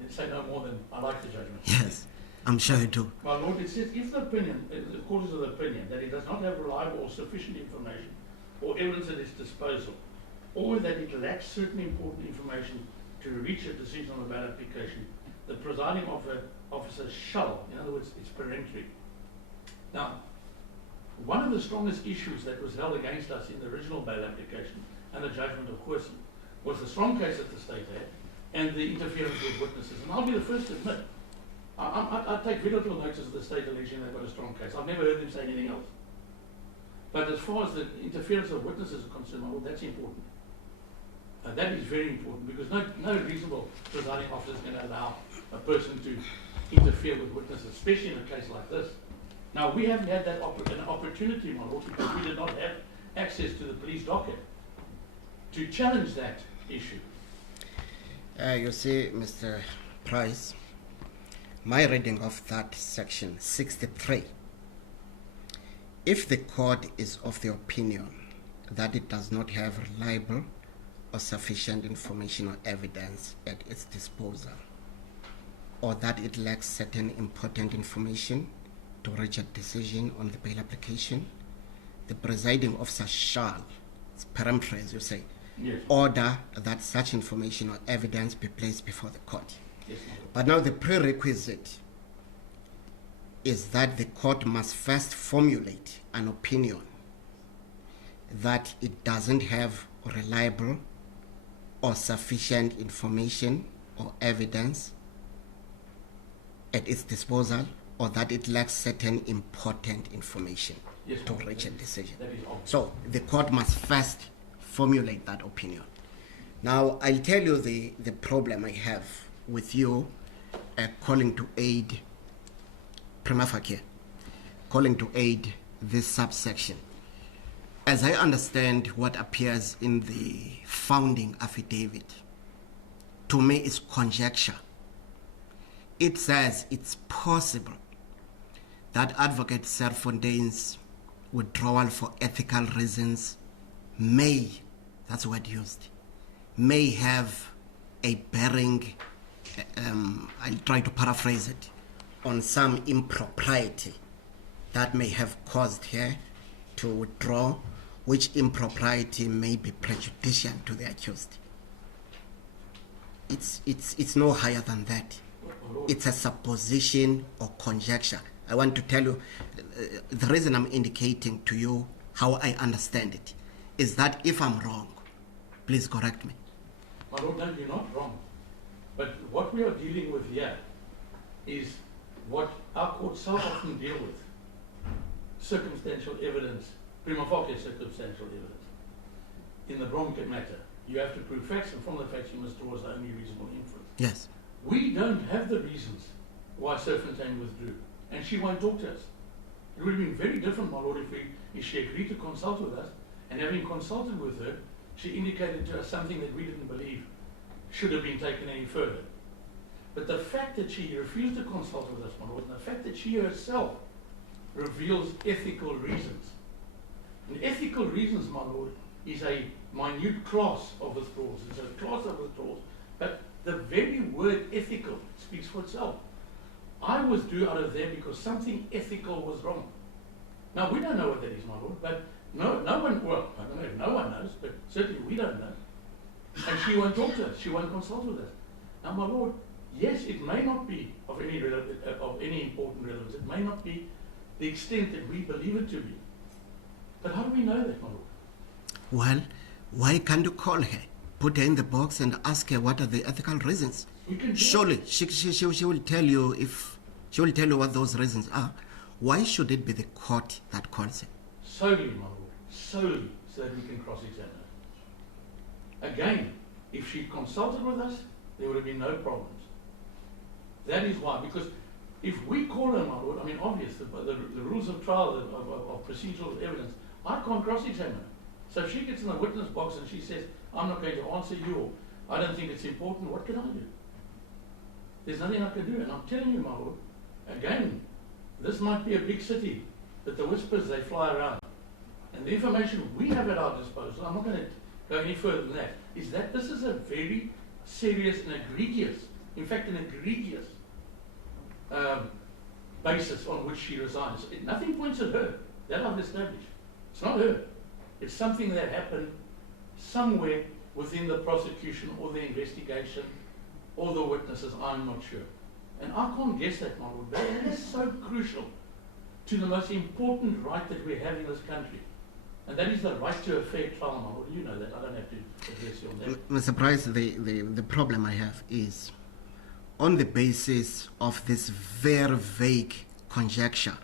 let's say no more than I like the judgment. Yes, I'm sure you do. My Lord, it says, if the opinion, the court is of the opinion that it does not have reliable or sufficient information or evidence at its disposal, or that it lacks certain important information to reach a decision on the bail application, the presiding officer shall, in other words, it's peremptory. Now, one of the strongest issues that was held against us in the original bail application and the judgment of Corson was the strong case that the state had and the interference with witnesses. And I'll be the first to admit, I take very little notice of the state alleging they've got a strong case. I've never heard them say anything else. But as far as the interference of witnesses is concerned, well, that's important. That is very important because no reasonable presiding officer is going to allow a person to interfere with witnesses, especially in a case like this. Now, we haven't had that an opportunity, my Lord, because we did not have access to the police docket to challenge that issue. You see, Mr. Price, my reading of that section 63, if the court is of the opinion that it does not have reliable or sufficient information or evidence at its disposal, or that it lacks certain important information to reach a decision on the bail application, the presiding officer shall, it's peremptory as you say, Yes. order that such information or evidence be placed before the court. Yes, my Lord. But now the prerequisite is that the court must first formulate an opinion that it doesn't have reliable or sufficient information or evidence at its disposal, or that it lacks certain important information Yes, to my Lord. reach a decision. That is obvious. So the court must first formulate that opinion. Now, I'll tell you the problem I have with you calling to aid, prima facie, calling to aid this subsection. As I understand what appears in the founding affidavit, to me is conjecture. It says it's possible that Advocate Serfontein's withdrawal for ethical reasons may, that's the word used, may have a bearing, I'll try to paraphrase it, on some impropriety that may have caused her to withdraw, which impropriety may be prejudicial to the accused. It's no higher than that. It's a supposition or conjecture. I want to tell you, the reason I'm indicating to you how I understand it is that if I'm wrong, please correct me. My Lord, no, you're not wrong. But what we are dealing with here is what our courts so often deal with. Circumstantial evidence, prima facie circumstantial evidence. In the Bromke matter, you have to prove facts, and from the facts you must draw as the only reasonable inference. Yes. We don't have the reasons why Serfontein withdrew, and she won't talk to us. It would have been very different, my Lord, if she agreed to consult with us, and having consulted with her, she indicated to us something that we didn't believe should have been taken any further. But the fact that she refused to consult with us, my Lord, and the fact that she herself reveals ethical reasons. And ethical reasons, my Lord, is a minute class of withdrawals. It's a class of withdrawals. But the very word ethical speaks for itself. I withdrew out of there because something ethical was wrong. Now, we don't know what that is, my Lord, but no one, well, I don't know if no one knows, but certainly we don't know. And she won't talk to us. She won't consult with us. Now, my Lord, yes, it may not be of any important relevance. It may not be the extent that we believe it to be. But how do we know that, my Lord? Well, why can't you call her, put her in the box, and ask her what are the ethical reasons? We can do Surely she will tell you what those reasons are. Why should it be the court that calls her? solely, my Lord, solely so that we can cross-examine her. Again, if she consulted with us, there would have been no problems. That is why, because if we call her, my Lord, I mean, obvious, the rules of trial, of procedural evidence, I can't cross-examine her. So if she gets in the witness box and she says, I'm not going to answer you, or I don't think it's important, what can I do? There's nothing I can do. And I'm telling you, my Lord, again, this might be a big city, but the whispers, they fly around. And the information we have at our disposal, I'm not going to go any further than that, is that this is a very serious and egregious, in fact, an egregious basis on which she resigns. Nothing points at her. That I've established. It's not her. It's something that happened somewhere within the prosecution or the investigation or the witnesses. I'm not sure. And I can't guess that, my Lord. That is so crucial to the most important right that we have in this country. And that is the right to a fair trial, my Lord. You know that. I don't have to address you on that. Mr. Price, the problem I have is on the basis of this very vague conjecture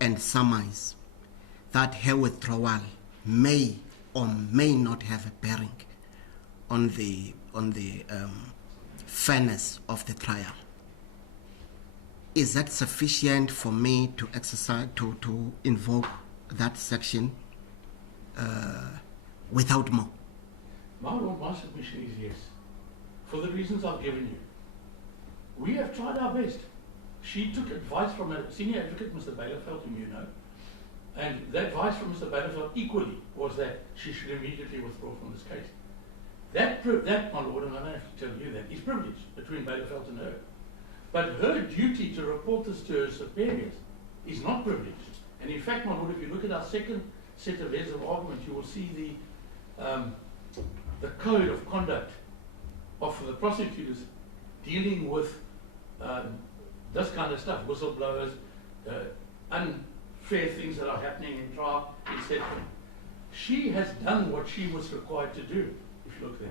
and surmise that her withdrawal may or may not have a bearing on the fairness of the trial. Is that sufficient for me to exercise, to invoke that section without more? My Lord, my submission is yes. For the reasons I've given you. We have tried our best. She took advice from a senior advocate, Mr. Baileyfeld, whom you know, and the advice from Mr. Baileyfeld equally was that she should immediately withdraw from this case. That, my Lord, and I don't have to tell you that, is privileged between Baileyfeld and her. But her duty to report this to her superiors is not privileged. And in fact, my Lord, if you look at our second set of heads of argument, you will see the code of conduct of the prosecutors dealing with this kind of stuff, whistleblowers, unfair things that are happening in trial, etc. She has done what she was required to do, if you look there.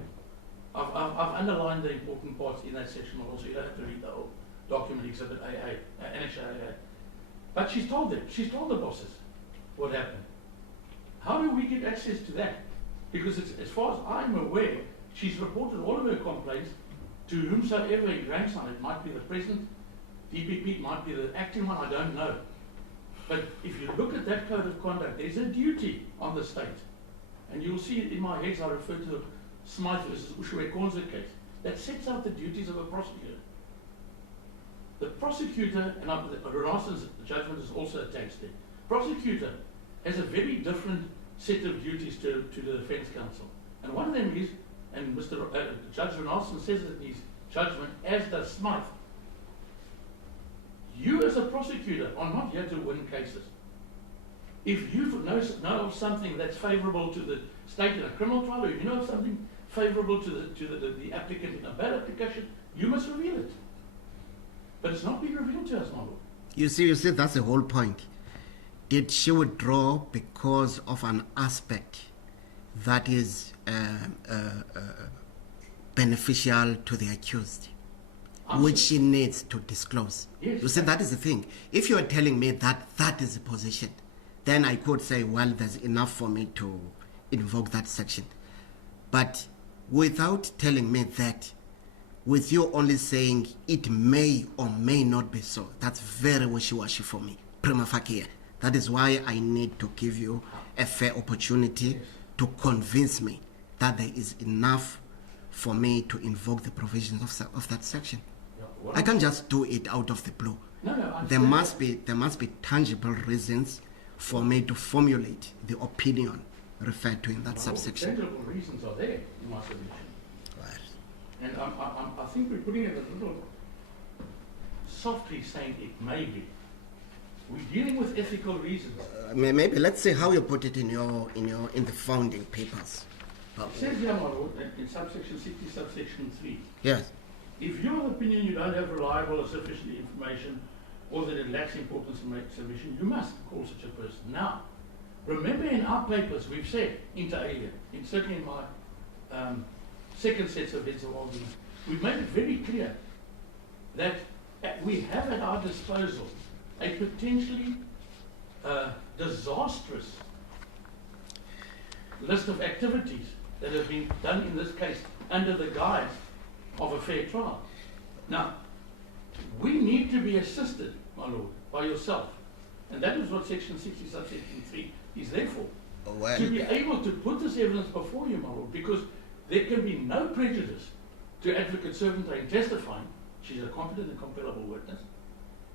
I've underlined the important parts in that section also. You don't have to read the whole document, exhibit AA, Annex AA. But she's told them, she's told the bosses what happened. How do we get access to that? Because it's, as far as I'm aware, she's reported all of her complaints to whomsoever it ranks on. It might be the present DPP, it might be the acting one, I don't know. But if you look at that code of conduct, there's a duty on the state. And you'll see it in my heads, I refer to the Smythe versus Ushuakonza case. That sets out the duties of a prosecutor. The prosecutor, and Renassen's judgment is also attached there. Prosecutor has a very different set of duties to the defense counsel. And one of them is, and Judge Renassen says it in his judgment, as does Smythe, you as a prosecutor are not here to win cases. If you know of something that's favourable to the state in a criminal trial, or if you know of something favourable to the applicant in a bail application, you must reveal it. But it's not been revealed to us, my lord. You see, that's the whole point. Did she withdraw because of an aspect that is beneficial to the accused, which she needs to disclose? Yes. You see, that is the thing. If you are telling me that that is the position, then I could say, well, there's enough for me to invoke that section. But without telling me that, with you only saying it may or may not be so, that's very wishy-washy for me, prima facie. That is why I need to give you a fair opportunity to convince me that there is enough for me to invoke the provisions of that section. Yeah, I can't just do it out of the blue. No, There must be tangible reasons for me to formulate the opinion referred to in that subsection. Tangible reasons are there in my submission. Right. And I think we're putting it a little softly saying it may be. We're dealing with ethical reasons. Maybe let's see how you put it in the founding papers. It says here, my lord, in subsection 60, subsection 3, Yes. if you're of opinion you don't have reliable or sufficient information, or that it lacks importance to make submission, you must call such a person. Now, remember in our papers we've said, inter alia, certainly in my second set of heads of argument, we've made it very clear that we have at our disposal a potentially disastrous list of activities that have been done in this case under the guise of a fair trial. Now, we need to be assisted, my lord, by yourself. And that is what section 60, subsection 3 is there for. Well, To be able to put this evidence before you, my lord, because there can be no prejudice to Advocate Servantine testifying. She's a competent and compellable witness.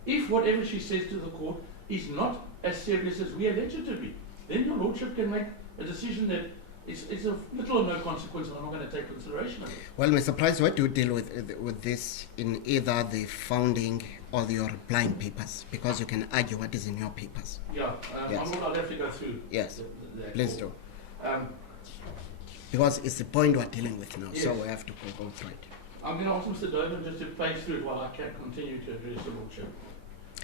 If whatever she says to the court is not as serious as we allege it to be, then your lordship can make a decision that it's of little or no consequence and I'm not going to take consideration of it. well, Mr. Price, what do you deal with this in either the founding or your replying papers? Because you can argue what is in your papers. Yeah, Yes. I'll have to go through. Yes, the please actual- do. Because it's the point we're dealing with now, so Yes. we have to go through it. I'm going to ask Mr. Dover just to play through it while I can continue to address the lordship.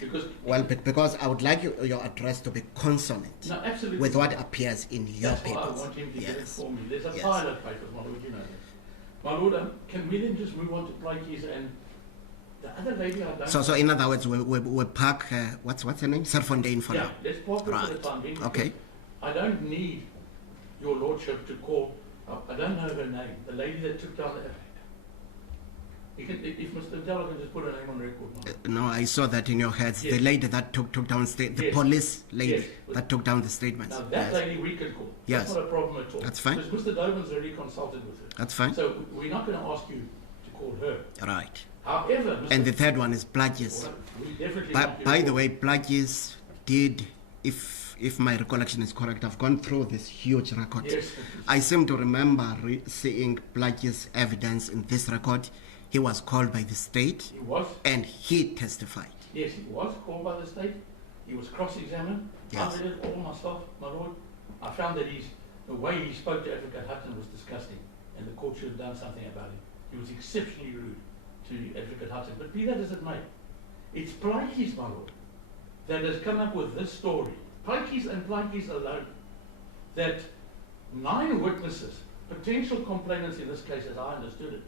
Because, Well, because I would like your address to be consonant no, absolutely. with what appears in your That's why papers. I want him to get it Yes. for me. There's a Yes. pile of papers, my lord, you know that. My lord, can we then just move on to Blakey's and the other lady I don't... So in other words, we park, what's her name? Serfontaine for yeah, now. let's park it for the Right. time being. Okay. because I don't need your lordship to call, I don't know her name, the lady that took down the... if Mr. Della can just put her name on record. my lord. No, I saw that in your heads. Yes. The lady that took down the Yes. police lady Yes. that took down the statements. Now that Yes. lady we can call. Yes. That's not a problem at all. That's fine. Because Mr. Doven's already consulted with her. That's fine. So we're not going to ask you to call her. Right. However, Mr. And the third one is Bludges. Well, we definitely By, want you by to the call. way, Bludges did, if my recollection is correct, I've gone through this huge record. Yes. I seem to remember seeing Bludges' evidence in this record. He was called by the state He was. and he testified. Yes, he was called by the state. He was cross-examined. Yes. I read it all myself, my lord. I found that the way he spoke to Advocate Hutton was disgusting, and the court should have done something about it. He was exceptionally rude to Advocate Hutton. But be that as it may, it's Blakey's, my lord, that has come up with this story. Blakey's and Blakey's alone. That 9 witnesses, potential complainants in this case, as I understood it,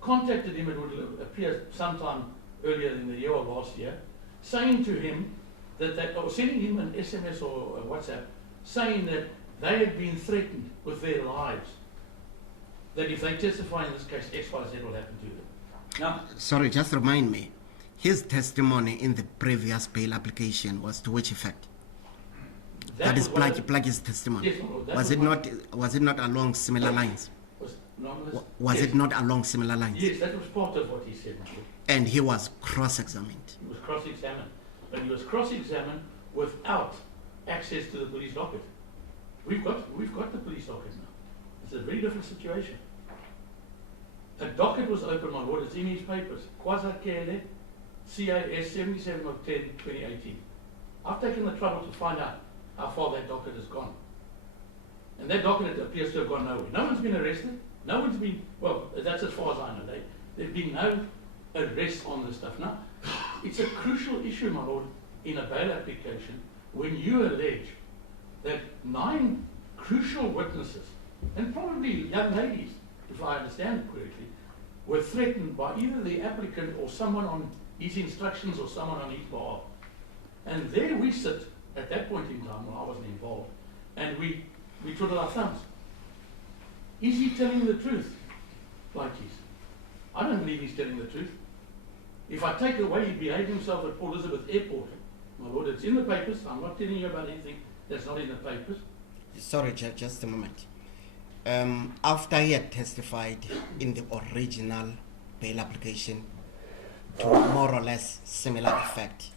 contacted him, it would appear sometime earlier in the year or last year, saying to him that they, or sending him an SMS or a WhatsApp, saying that they had been threatened with their lives, that if they testify in this case, X, Y, Z will happen to them. Now, Sorry, just remind me. His testimony in the previous bail application was to which effect? That is was one of the- Bludges' testimony. Yes, my lord, that Was it not along similar lines? was, no, Was yes. it not along similar lines? Yes, that was part of what he said, my lord. And he was cross-examined. He was cross-examined, but he was cross-examined without access to the police docket. We've got the police docket now. It's a very different situation. A docket was opened, my lord, it's in his papers. Quasi Kele, CAS 77 of 10, 2018. I've taken the trouble to find out how far that docket has gone. And that docket appears to have gone nowhere. No one's been arrested. No one's been, well, that's as far as I know. There've been no arrests on this stuff. Now, it's a crucial issue, my lord, in a bail application when you allege that 9 crucial witnesses, and probably young ladies, if I understand it correctly, were threatened by either the applicant or someone on his instructions or someone on his behalf. And there we sit at that point in time, when I wasn't involved, and we twiddle our thumbs. Is he telling the truth, Blakey's? I don't believe he's telling the truth. If I take away he behaved himself at Port Elizabeth Airport, my lord, it's in the papers. I'm not telling you about anything that's not in the papers. Sorry, just a moment. After he had testified in the original bail application to more or less similar effect,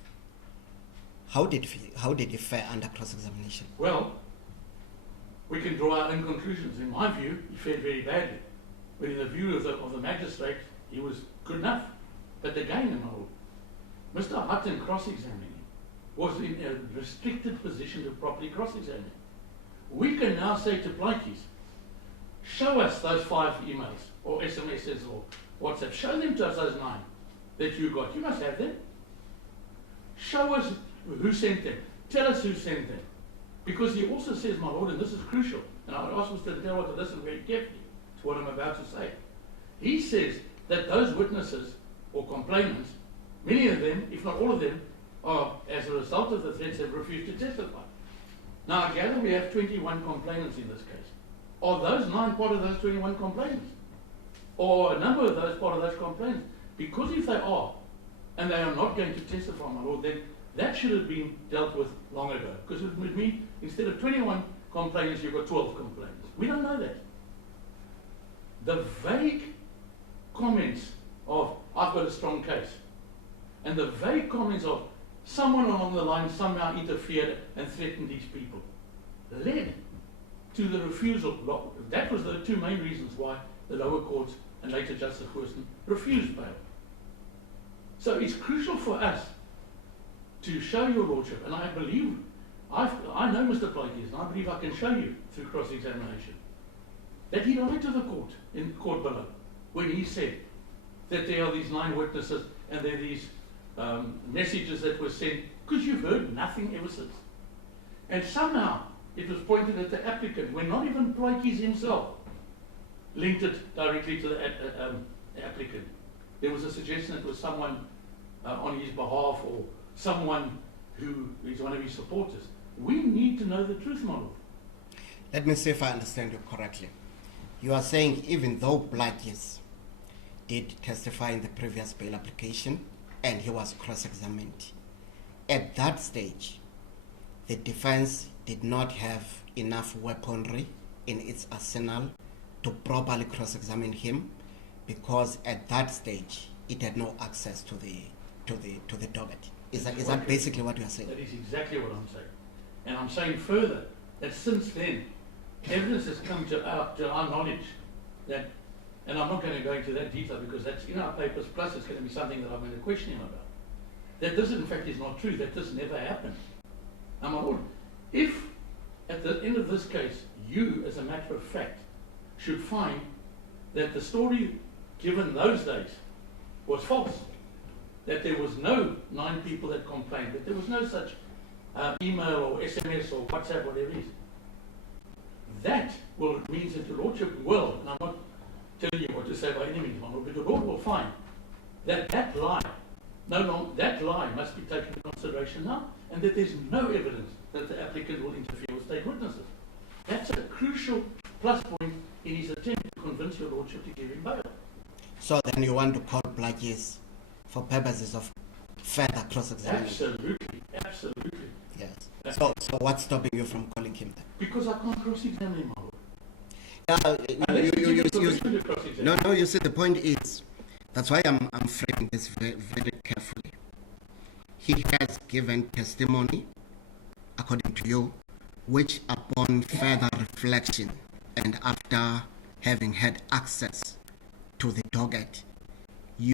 how did he fare under cross-examination? Well, we can draw our own conclusions. In my view, he fared very badly. But in the view of the magistrate, he was good enough. But again, my lord, Mr. Hutton cross-examining was in a restricted position to properly cross-examine. We can now say to Blakey's, show us those 5 emails or SMSs or WhatsApp. Show them to us, those 9 that you got. You must have them. Show us who sent them. Tell us who sent them. Because he also says, my lord, and this is crucial, and I would ask Mr. Delwa to listen very carefully to what I'm about to say. He says that those witnesses or complainants, many of them, if not all of them, are, as a result of the threats, have refused to testify. Now, I gather we have 21 complainants in this case. Are those 9 part of those 21 complainants? Or a number of those part of those complainants? Because if they are, and they are not going to testify, my lord, then that should have been dealt with long ago. Because it would mean, instead of 21 complainants, you've got 12 complainants. We don't know that. The vague comments of, I've got a strong case, and the vague comments of, someone along the line somehow interfered and threatened these people, led to the refusal. That was the 2 main reasons why the lower courts and later Justice Worston refused bail. So it's crucial for us to show your lordship, and I believe, I know Mr. Blakey, and I believe I can show you through cross-examination, that he lied to the court, in the court below, when he said that there are these 9 witnesses and there are these messages that were sent, because you've heard nothing ever since. And somehow it was pointed at the applicant, when not even Blakey's himself linked it directly to the applicant. There was a suggestion it was someone on his behalf or someone who is one of his supporters. We need to know the truth, model. Let me see if I understand you correctly. You are saying even though Blakey's did testify in the previous bail application and he was cross-examined, at that stage, the defense did not have enough weaponry in its arsenal to properly cross-examine him, because at that stage it had no access to the docket. Is that basically what you are saying? That is exactly what I'm saying. And I'm saying further that since then, evidence has come to our knowledge that, and I'm not going to go into that detail because that's in our papers, plus it's going to be something that I'm going to question him about, that this in fact is not true, that this never happened. Now my lord, if at the end of this case, you as a matter of fact should find that the story given those days was false, that there was no 9 people that complained, that there was no such email or SMS or WhatsApp, whatever it is, that will mean that your lordship will, and I'm not telling you what to say by any means, my lord, but your lord will find that that lie, that lie must be taken into consideration now, and that there's no evidence that the applicant will interfere with state witnesses. That's a crucial plus point in his attempt to convince your lordship to give him bail. So then you want to call Blakey's for purposes of further cross-examination? Absolutely, absolutely. Yes. So what's stopping you from calling him then? Because I can't cross-examine him, my lord. You see, the point is, that's why I'm framing this very, very carefully. He has given testimony, according to you, which upon further reflection and after having had access to the docket, you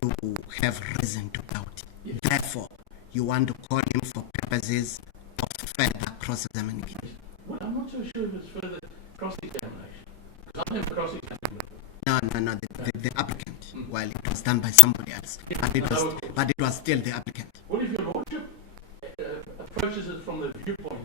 have reason to doubt. Yes. Therefore, you want to call him for purposes of further cross-examining? Well, I'm not so sure if it's further cross-examination. Because I never cross-examined. No, the applicant. Well, it was done by somebody else, but it was still the applicant. Well, if your lordship approaches it from the viewpoint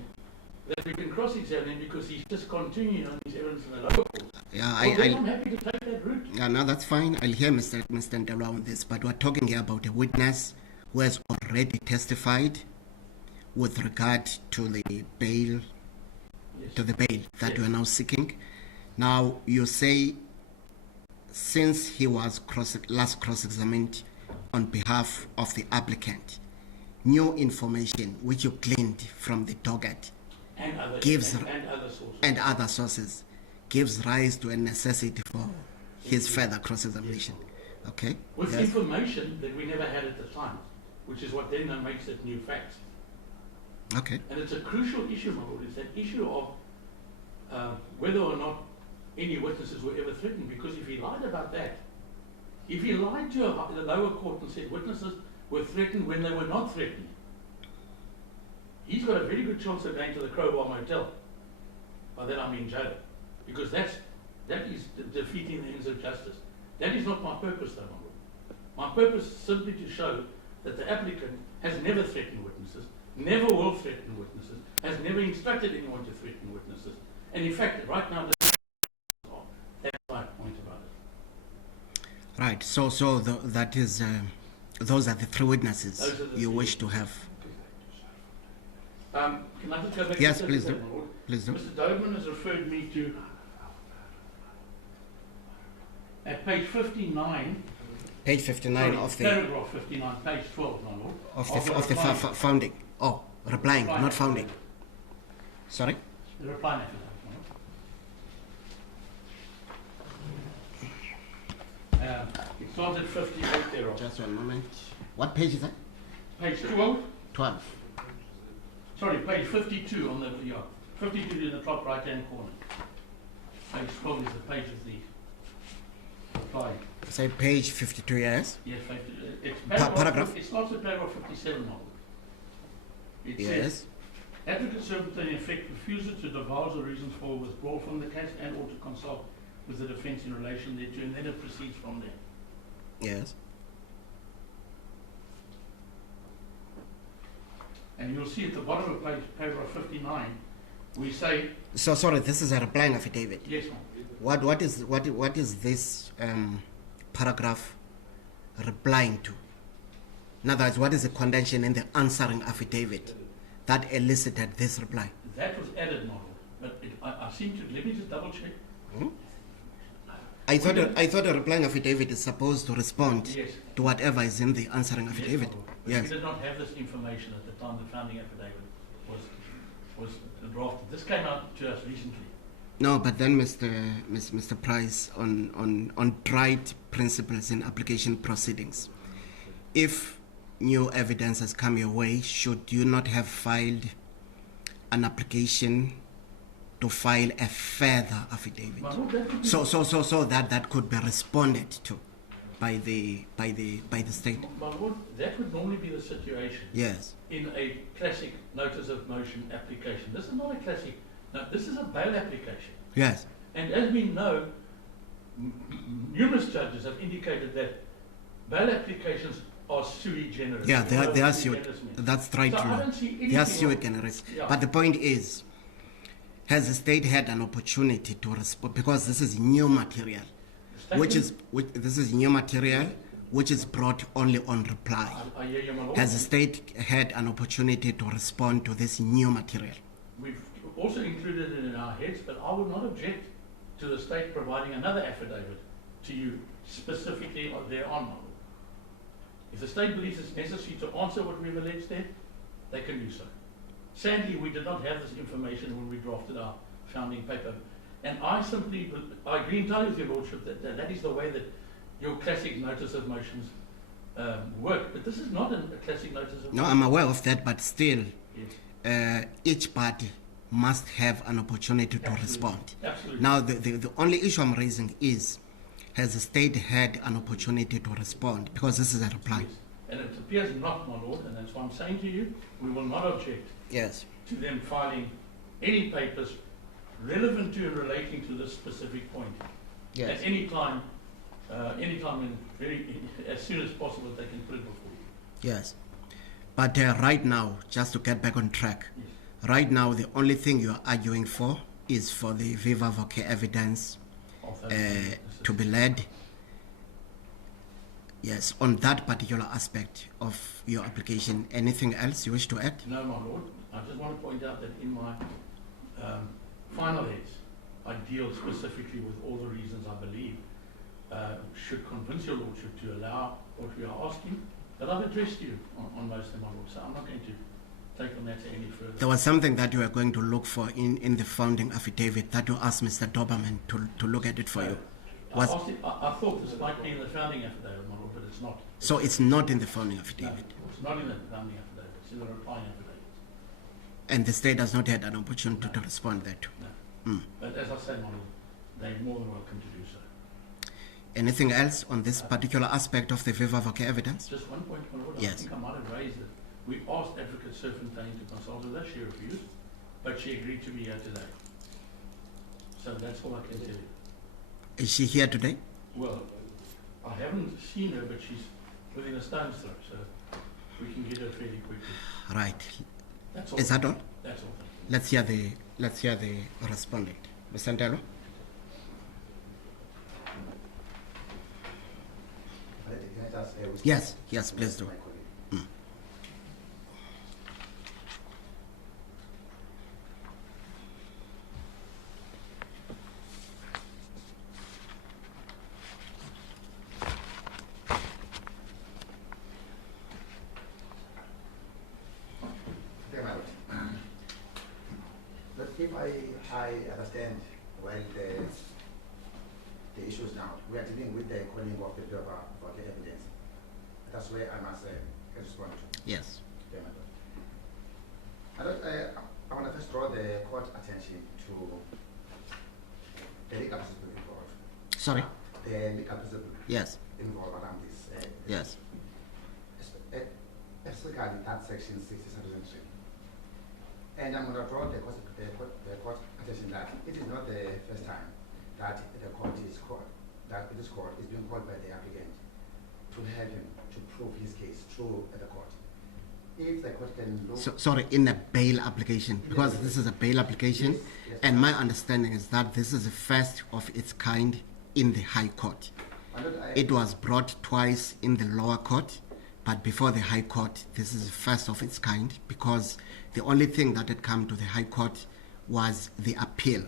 that we can cross-examine him because he's just continuing on his evidence in the lower court, Yeah, then I'm happy to take that route. Yeah, no, that's fine. I'll hear Mr. Ndelo on this, but we're talking here about a witness who has already testified with regard to the bail, Yes. to the bail that Yes. we are now seeking. Now, you say since he was last cross-examined on behalf of the applicant, new information which you gleaned from the docket And other, gives and other sources. and other sources gives rise to a necessity for his further cross-examination. Okay? With Yes. information that we never had at the time, which is what then makes it new facts. Okay. And it's a crucial issue, my lord. It's an issue of whether or not any witnesses were ever threatened, because if he lied about that, if he lied to the lower court and said witnesses were threatened when they were not threatened, he's got a very good chance of going to the Crowbar Motel. By that I mean jail. Because that is defeating the ends of justice. That is not my purpose though, my lord. My purpose is simply to show that the applicant has never threatened witnesses, never will threaten witnesses, has never instructed anyone to threaten witnesses. And in fact, right now, that's my point about it. Right. So that is those are the three witnesses Those are the you three. wish to have. Can I just go back Yes, to please that, do. my lord? Please do. Mr. Doberman has referred me to at page 59. Page 59 sorry, of the paragraph 59, page 12, my lord. of the founding. Oh, replying, not founding. Sorry. The reply affidavit, my lord. It starts at 58 thereof. Just one moment. What page is that? Page 12. 12. Sorry, page 52 on the 52 in the top right-hand corner. Page 12 is the page of the reply. Say page 52. Yes. Yes, it's Paragraph. It starts at paragraph 57 now. It Yes. says, Advocate Servant in effect refuses to divulge the reasons for withdrawal from the case and or to consult with the defence in relation thereto, and then it proceeds from there. Yes. And you'll see at the bottom of page, paragraph 59, we say, So sorry. This is a replying affidavit. yes, ma'am. What is this paragraph replying to? In other words, what is the contention in the answering affidavit that elicited this reply? That was added, model, but I seem to, let me just double check. I thought a replying affidavit is supposed to respond Yes. to whatever is in the answering affidavit. Yes, but Yes. we did not have this information at the time the founding affidavit was drafted. This came out to us recently. No, but then, Mr. Price, on tried principles in application proceedings, if new evidence has come your way, should you not have filed an application to file a further affidavit? My lord, that would be, So that could be responded to by the state. my lord, that would normally be the situation Yes. in a classic notice of motion application. This is not a classic. No, this is a bail application. Yes. And as we know, numerous judges have indicated that bail applications are sui generis. Yeah, they are sui sui. generis means. That's right. So I law. don't see They are anything sui wrong. generis. Yeah. But the point is, has the state had an opportunity to respond? Because this is new material, this is new material, which is brought only on reply. I hear you, my lord. Has the state had an opportunity to respond to this new material? We've also included it in our heads, but I would not object to the state providing another affidavit to you specifically thereon, my lord. If the state believes it's necessary to answer what we've alleged there, they can do so. Sadly, we did not have this information when we drafted our founding paper. And I agree entirely with your lordship that is the way that your classic notice of motions work. But this is not a classic notice of No, motion. I'm aware of that, but still, Yes. each party must have an opportunity to Absolutely. respond. Absolutely. Now, the only issue I'm raising is, has the state had an opportunity to respond? Because this is a reply. Yes. And it appears not, my lord, and that's why I'm saying to you, we will not object Yes. to them filing any papers relevant to and relating to this specific point. Yes. At any time as soon as possible, they can put it before you. Yes. But right now, just to get back on track, Yes. right now the only thing you are arguing for is for the viva voce evidence Of that to be led. Yes, on that particular aspect of your application. Anything else you wish to add? No, my lord. I just want to point out that in my final heads, I deal specifically with all the reasons I believe should convince your lordship to allow what we are asking. But I've addressed you on most of them, my lord, so I'm not going to take the matter any further. There was something that you were going to look for in the founding affidavit that you asked Mr. Doberman to look at it for you. I thought this might be in the founding affidavit, my lord, but it's not. So it's not in the founding No, affidavit. it's not in the founding affidavit. It's in the replying affidavit. And the state has not had an opportunity to respond thereto. No. Mm. But as I say, my lord, they're more than welcome to do so. Anything else on this particular aspect of the viva voce evidence? Just one point, my lord. Yes. I think I might have raised it. We asked Advocate Serpentine to consult with us. She refused, but she agreed to be here today. So that's all I can tell you. Is she here today? Well, I haven't seen her, but she's within a stone's throw, so we can get her fairly quickly. Right. That's all. Is that all? That's all. Let's hear the respondent. Mr. Ndelo? Can I just, Yes, please do. my colleague? Okay, my lord. But if I understand well the issues now, we are dealing with the calling of the paper for the evidence. That's where I must respond to. Yes. Okay, my lord. I want to first draw the court attention to the legal principle involved. Sorry? The legal principle Yes. involved around this. Yes. Especially that section 6073. And I'm going to draw the court attention that it is not the first time that the court is called, that this court is being called by the applicant to have him to prove his case through the court. If the court can look... Sorry, in a bail application, because this is a bail application, Yes, yes. and my understanding is that this is the first of its kind in the High Court. It was brought twice in the lower court, but before the High Court, this is the first of its kind, because the only thing that had come to the High Court was the appeal.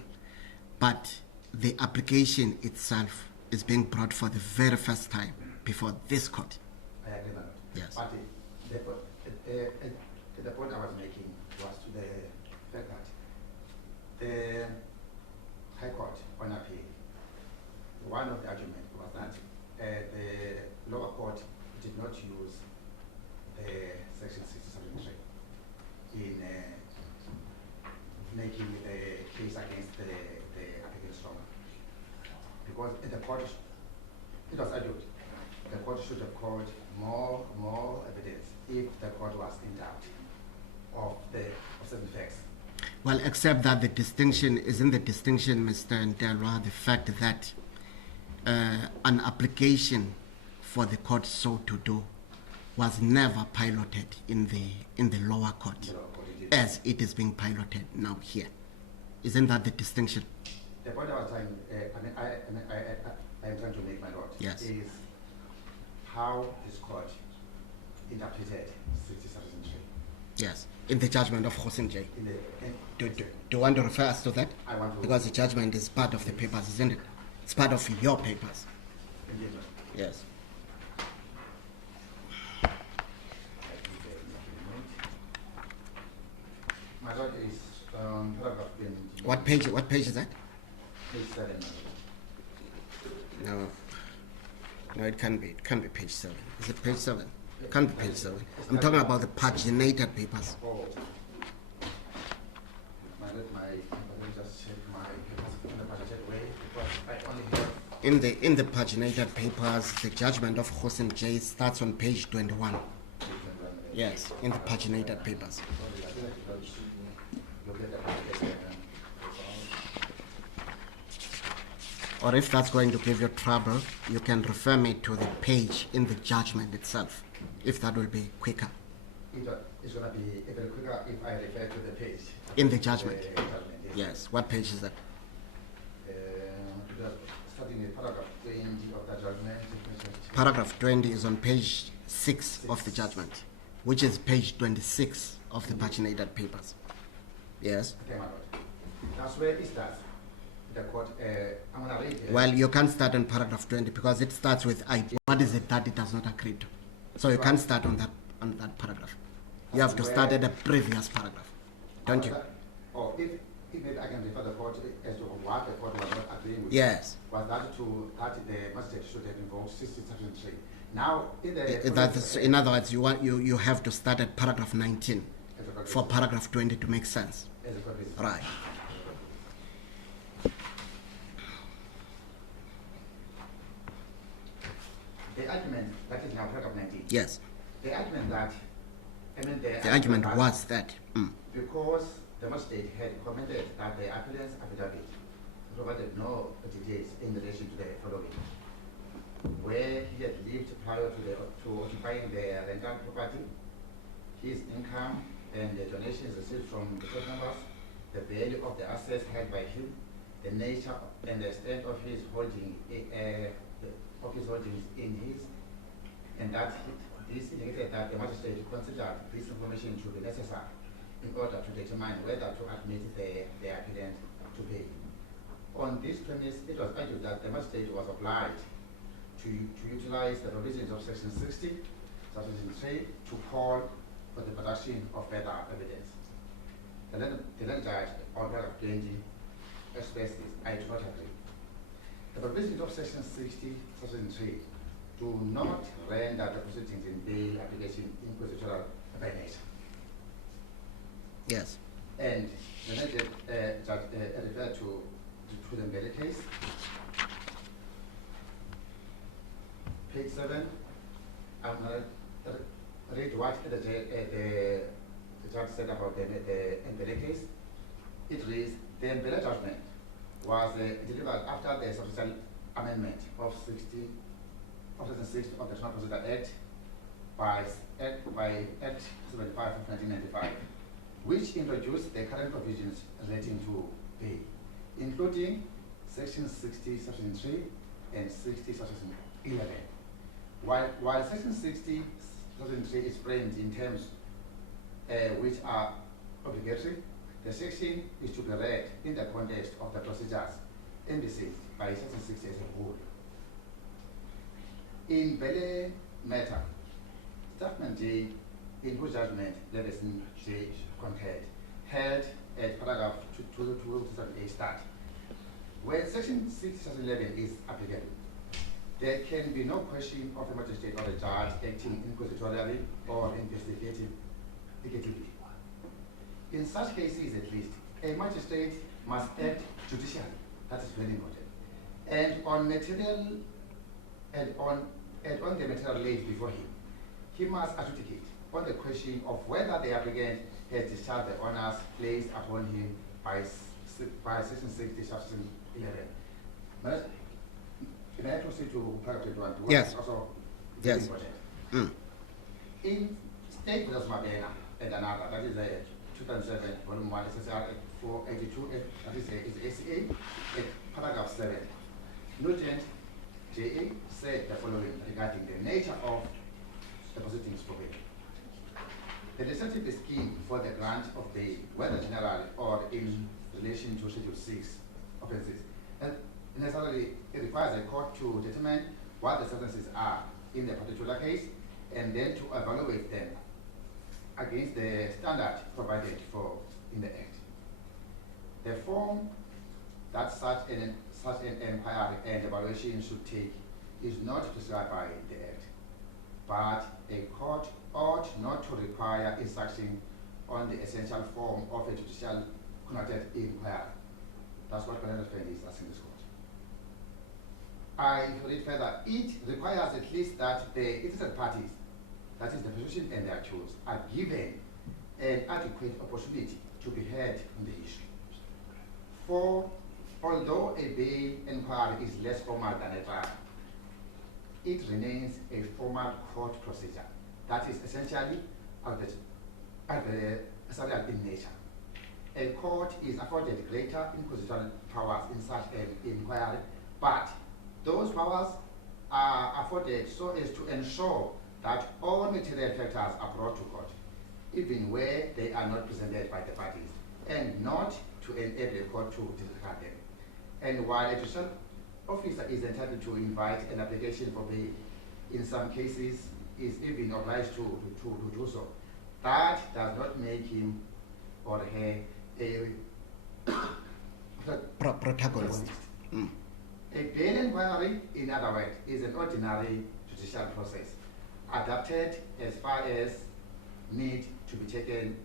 But the application itself is being brought for the very first time before this court. I agree with that. Yes. But the point I was making was to the fact that the High Court on appeal, one of the arguments was that the lower court did not use the section 673 in making the case against the applicant stronger. Because the court, it was argued, the court should have called more evidence if the court was in doubt of certain facts. Well, except that the distinction is in the distinction, Mr. Ndelwa, the fact that an application for the court so to do was never piloted in the lower court, The lower court did. as it is being piloted now here. Isn't that the distinction? The point I was trying, I am trying to make, my lord, Yes. is how this court interpreted 6073. Yes, in the judgment of Hossein J. In the, Do you want to refer us to that? I want to. Because the judgment is part of the papers, isn't it? It's part of your papers. Indeed, Lord. Yes. My lord is paragraph 20. What page is that? Page 7. No, it can't be page 7. Is it page 7? It can't be page 7. I'm talking about the paginated papers. Oh. Let me just check my papers in the paginated way, because I only have In the paginated papers, the judgment of Hossein J starts on page 21. Yes, in the paginated papers. Sorry, I think I should look at the publication and Or if that's going to give you trouble, you can refer me to the page in the judgment itself, if that will be quicker. it's going to be even quicker if I refer to the page. In the judgment. The judgment, yes. Yes, what page is that? Starting with paragraph 20 of the judgment. Paragraph 20 is on page 6 of the judgment, which is page 26 of the paginated papers. Yes. Okay, my lord. That's where it starts. The court, I'm going to read. Well, you can't start on paragraph 20 because it starts with I. What is it that it does not agree to? So you can't start on that paragraph. You have to start at the previous paragraph, don't you? Or if maybe I can refer the court as to what the court was not agreeing with. Yes. Was that the magistrate should have invoked 6073. Now, In other words, you have to start at paragraph 19 for paragraph 20 to make sense. as a court reason. Right. The argument that is now paragraph 19. Yes. The argument that The argument was that. Because the magistrate had commented that the appellant's affidavit provided no details in relation to the following: where he had lived prior to occupying the rental property, his income and the donations received from the church members, the value of the assets held by him, the nature and the extent of his holdings in his, and that this indicated that the magistrate considered this information to be necessary in order to determine whether to admit the appellant to pay. On this premise, it was argued that the magistrate was obliged to utilize the provisions of section 60, subsection 3, to call for the production of further evidence. The learned judge on paragraph 20 expressed this: I do not agree. The provisions of section 60, subsection 3 do not render the proceedings in bail application inquisitorial by nature. Yes. And the next judge referred to the Mbele case, page 7. I'm going to read what the judge said about the Mbele case. It reads: the Mbele judgment was delivered after the substantial amendment of 2006 of the National Procedure Act by Act 75 of 1995, which introduced the current provisions relating to pay, including section 60, section 3, and 60, section 11. While section 60, section 3 is framed in terms which are obligatory, the section is to be read in the context of the procedures envisaged by section 60 as a whole. In Mbele matter, Statement J, in whose judgment Leveson J concurred, held at paragraph 228 start. Where section 6, section 11 is applicable, there can be no question of the magistrate or the judge acting inquisitorially or investigatively. In such cases, at least, a magistrate must act judicially. That is very important. And on the material laid before him, he must adjudicate on the question of whether the applicant has discharged the honors placed upon him by section 60, section 11. May I proceed to paragraph 21? Yes. Also yes. Important. In State v. Mabena and another, that is 2007, volume 1, SSR 482, that is ACA, paragraph 7. Nugent J.A. said the following regarding the nature of the proceedings for bail. The legislative scheme for the grant of bail, whether general or in relation to Schedule 6 offences, necessarily it requires a court to determine what the sentences are in the particular case and then to evaluate them against the standard provided for in the Act. The form that such an inquiry and evaluation should take is not prescribed by the Act, but a court ought not to require instruction on the essential form of a judicial conducted inquiry. That's what Colonel Fendi is asking this court. I read further, it requires at least that the interested parties that is the prosecution and the accused, are given an adequate opportunity to be heard on the issue. For although a bail inquiry is less formal than a trial, it remains a formal court procedure that is essentially adversarial in nature. A court is afforded greater inquisitorial powers in such an inquiry, but those powers are afforded so as to ensure that all material factors are brought to court, even where they are not presented by the parties, and not to enable the court to disregard them. And while a judicial officer is entitled to invite an application for bail, in some cases is even obliged to do so, that does not make him or her a protagonist. A bail inquiry, in other words, is an ordinary judicial process, adapted as far as need to be taken,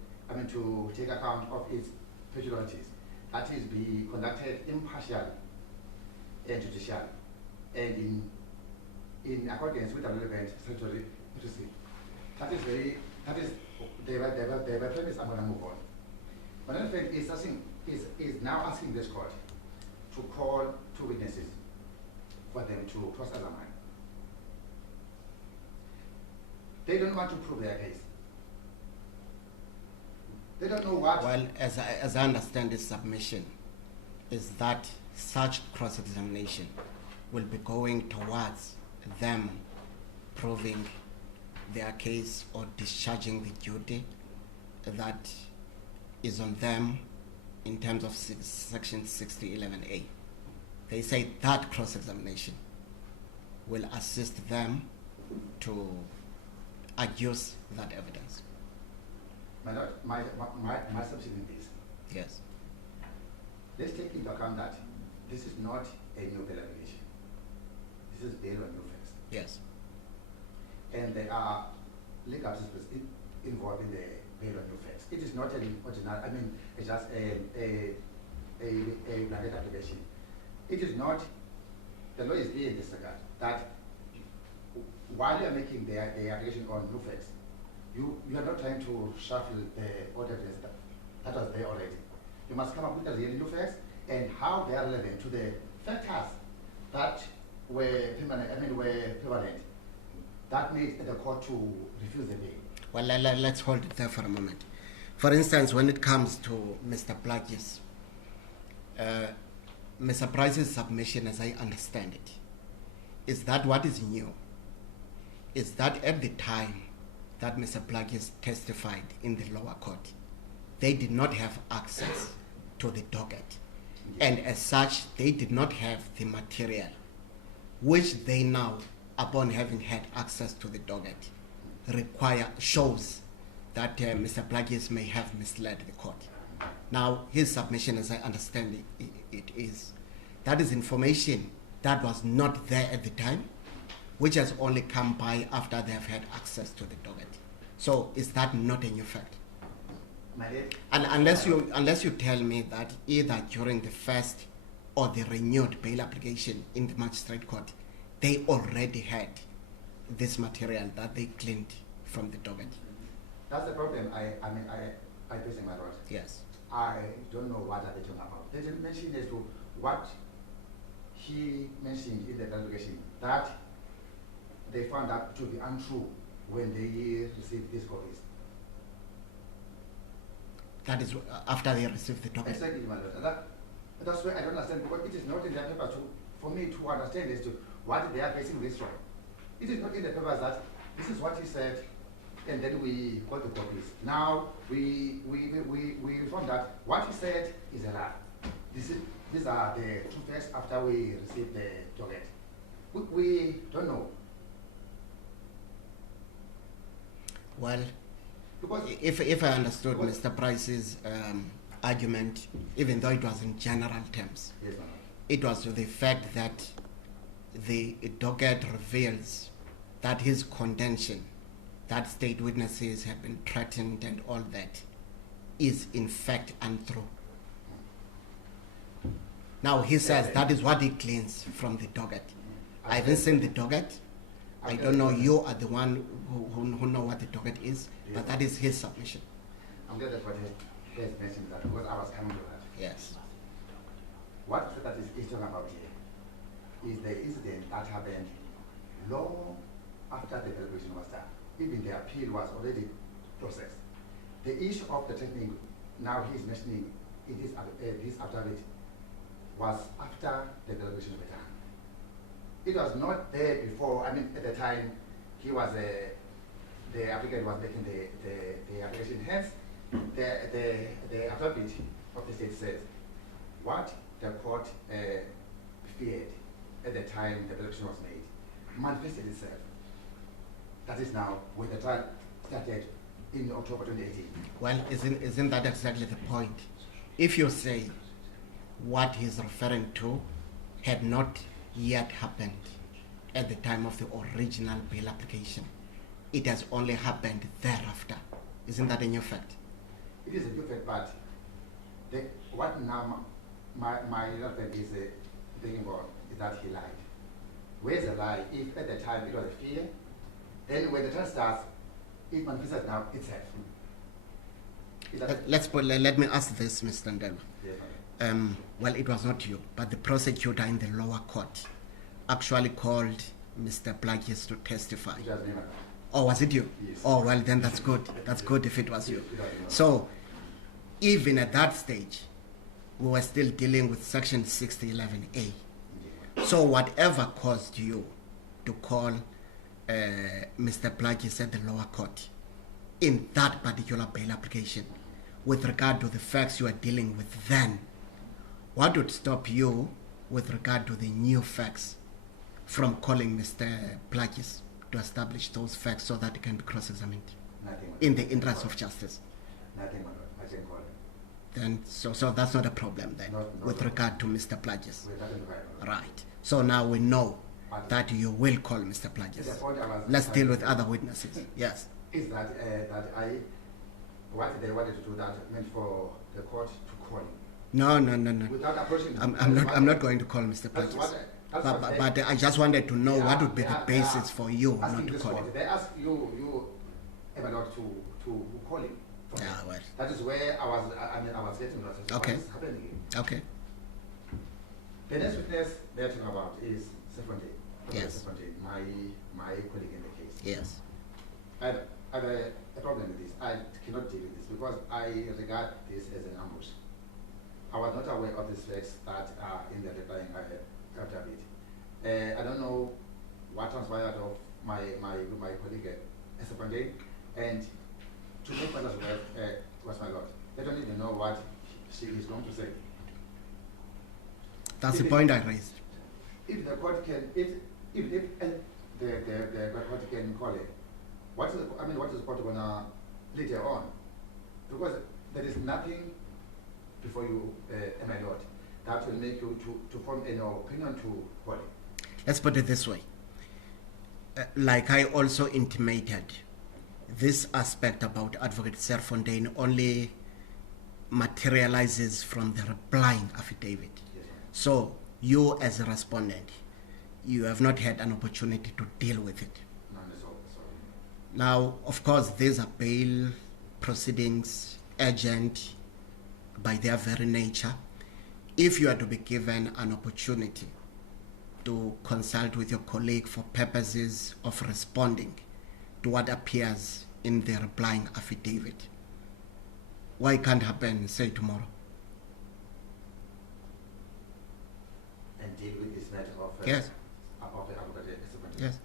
to take account of its peculiarities. That is, be conducted impartially and judicially, and in accordance with the relevant statutory procedure. That is the premise I'm going to move on. Another thing is now asking this court to call two witnesses for them to cross-examine. They don't want to prove their case. They don't know what. Well, as I understand this submission, is that such cross-examination will be going towards them proving their case or discharging the duty that is on them in terms of section 6011A. They say that cross-examination will assist them to adduce that evidence. My submission is, Yes. let's take into account that this is not a new bail application. This is bail on new facts. Yes. And there are legal principles involved in the bail on new facts. It is not an ordinary, it's just a blanket application. It is not, the law is clear in this regard, that while you are making the application on new facts, you are not trying to shuffle the order that was there already. You must come up with the real new facts and how they are relevant to the factors that were prevalent, that made the court to refuse the bail. Well, let's hold it there for a moment. For instance, when it comes to Mr. Plagis, Mr. Price's submission, as I understand it, is that what is new is that at the time that Mr. Plagis testified in the lower court, they did not have access to the docket. And as such, they did not have the material, which they now, upon having had access to the docket, shows that Mr. Plagis may have misled the court. Now, his submission, as I understand it is, that is information that was not there at the time, which has only come by after they have had access to the docket. So is that not a new fact? And unless you tell me that either during the first or the renewed bail application in the magistrate court, they already had this material that they cleaned from the docket. That's the problem. I place in my thoughts. Yes. I don't know what are they talking about. They didn't mention as to what he mentioned in the application, that they found that to be untrue when they received these copies. That is after they received the docket. Exactly, my lord. That's why I don't understand, because it is not in their paper for me to understand as to what they are basing this from. It is not in the papers that this is what he said, and then we got the copies. Now we found that what he said is a lie. These are the true facts after we received the docket. We don't know. Well, because if I understood Mr. Price's argument, even though it was in general terms, yes, it was to the fact that the docket reveals that his contention, that state witnesses have been threatened and all that, is in fact untrue. Now he says that is what he gleans from the docket. I haven't seen the docket. I don't know, you are the one who know what the docket is, but that is his submission. I'm glad that's what he has mentioned that because I was coming to that. Yes. What that is talking about here is the incident that happened long after the deliberation was done. Even the appeal was already processed. The issue of the technique now he's mentioning in this affidavit was after the deliberation was done. It was not there before. I mean, at the time he was the applicant was making the application. Hence, the affidavit of the state says what the court feared at the time the deliberation was made manifested itself. That is now when the trial started in October 2018. Well, isn't that exactly the point? If you say what he's referring to had not yet happened at the time of the original bail application, it has only happened thereafter. Isn't that a new fact? It is a new fact, but what now my husband is thinking about is that he lied. Where's the lie? If at the time it was a fear, then when the trial starts, it manifests now itself. Let me ask this, Mr. Ndelo. Yes, well, it was not you, but the prosecutor in the lower court actually called Mr. Plagis to testify. it was never. Oh, was it you? Yes. Oh, well, then that's good. That's good if it was you. So, even at that stage, we were still dealing with Section 6011A. So, whatever caused you to call Mr. Plagis at the lower court in that particular bail application, with regard to the facts you are dealing with then, what would stop you with regard to the new facts from calling Mr. Plagis to establish those facts so that it can be cross-examined Nothing. in the interest of justice? Nothing. I can call him. Then, so that's not a problem then, No with problem. regard to Mr. Plagis. We're talking about. Right. So now we know that you will call Mr. Plagis. The point I was Let's deal with trying other witnesses. Yes. is that what they wanted to do that meant for the court to call him No. without approaching. I'm not going to call Mr. That's Plagis. what But I just wanted to know what would be the they are basis for you not asking to this call him. court. They ask you not to call him. Yeah, well, That is where I was getting to. Okay. What is happening? okay. The next witness they're talking about is Sefonte. Yes. Sefonte, my colleague in the case. Yes. I have a problem with this. I cannot deal with this because I regard this as an ambush. I was not aware of these facts that are in the replying affidavit. I don't know what transpired of my colleague Sefonte, and to make matters worse, was my lord. They don't even know what she is going to say. That's the point I raised. If the court can, if the court can call it, what is the court gonna later on? Because there is nothing before you, my lord, that will make you to form an opinion to call it. Let's put it this way. Like I also intimated, this aspect about Advocate Serfontaine only materializes from the replying affidavit. Yes, ma'am. So you as a respondent, you have not had an opportunity to deal with it. None is all. Sorry. Now, of course, these are bail proceedings, urgent by their very nature. If you are to be given an opportunity to consult with your colleague for purposes of responding to what appears in the replying affidavit, why can't happen, say, tomorrow? And deal with this matter of Yes. About the Advocate Sefontaine. Yes.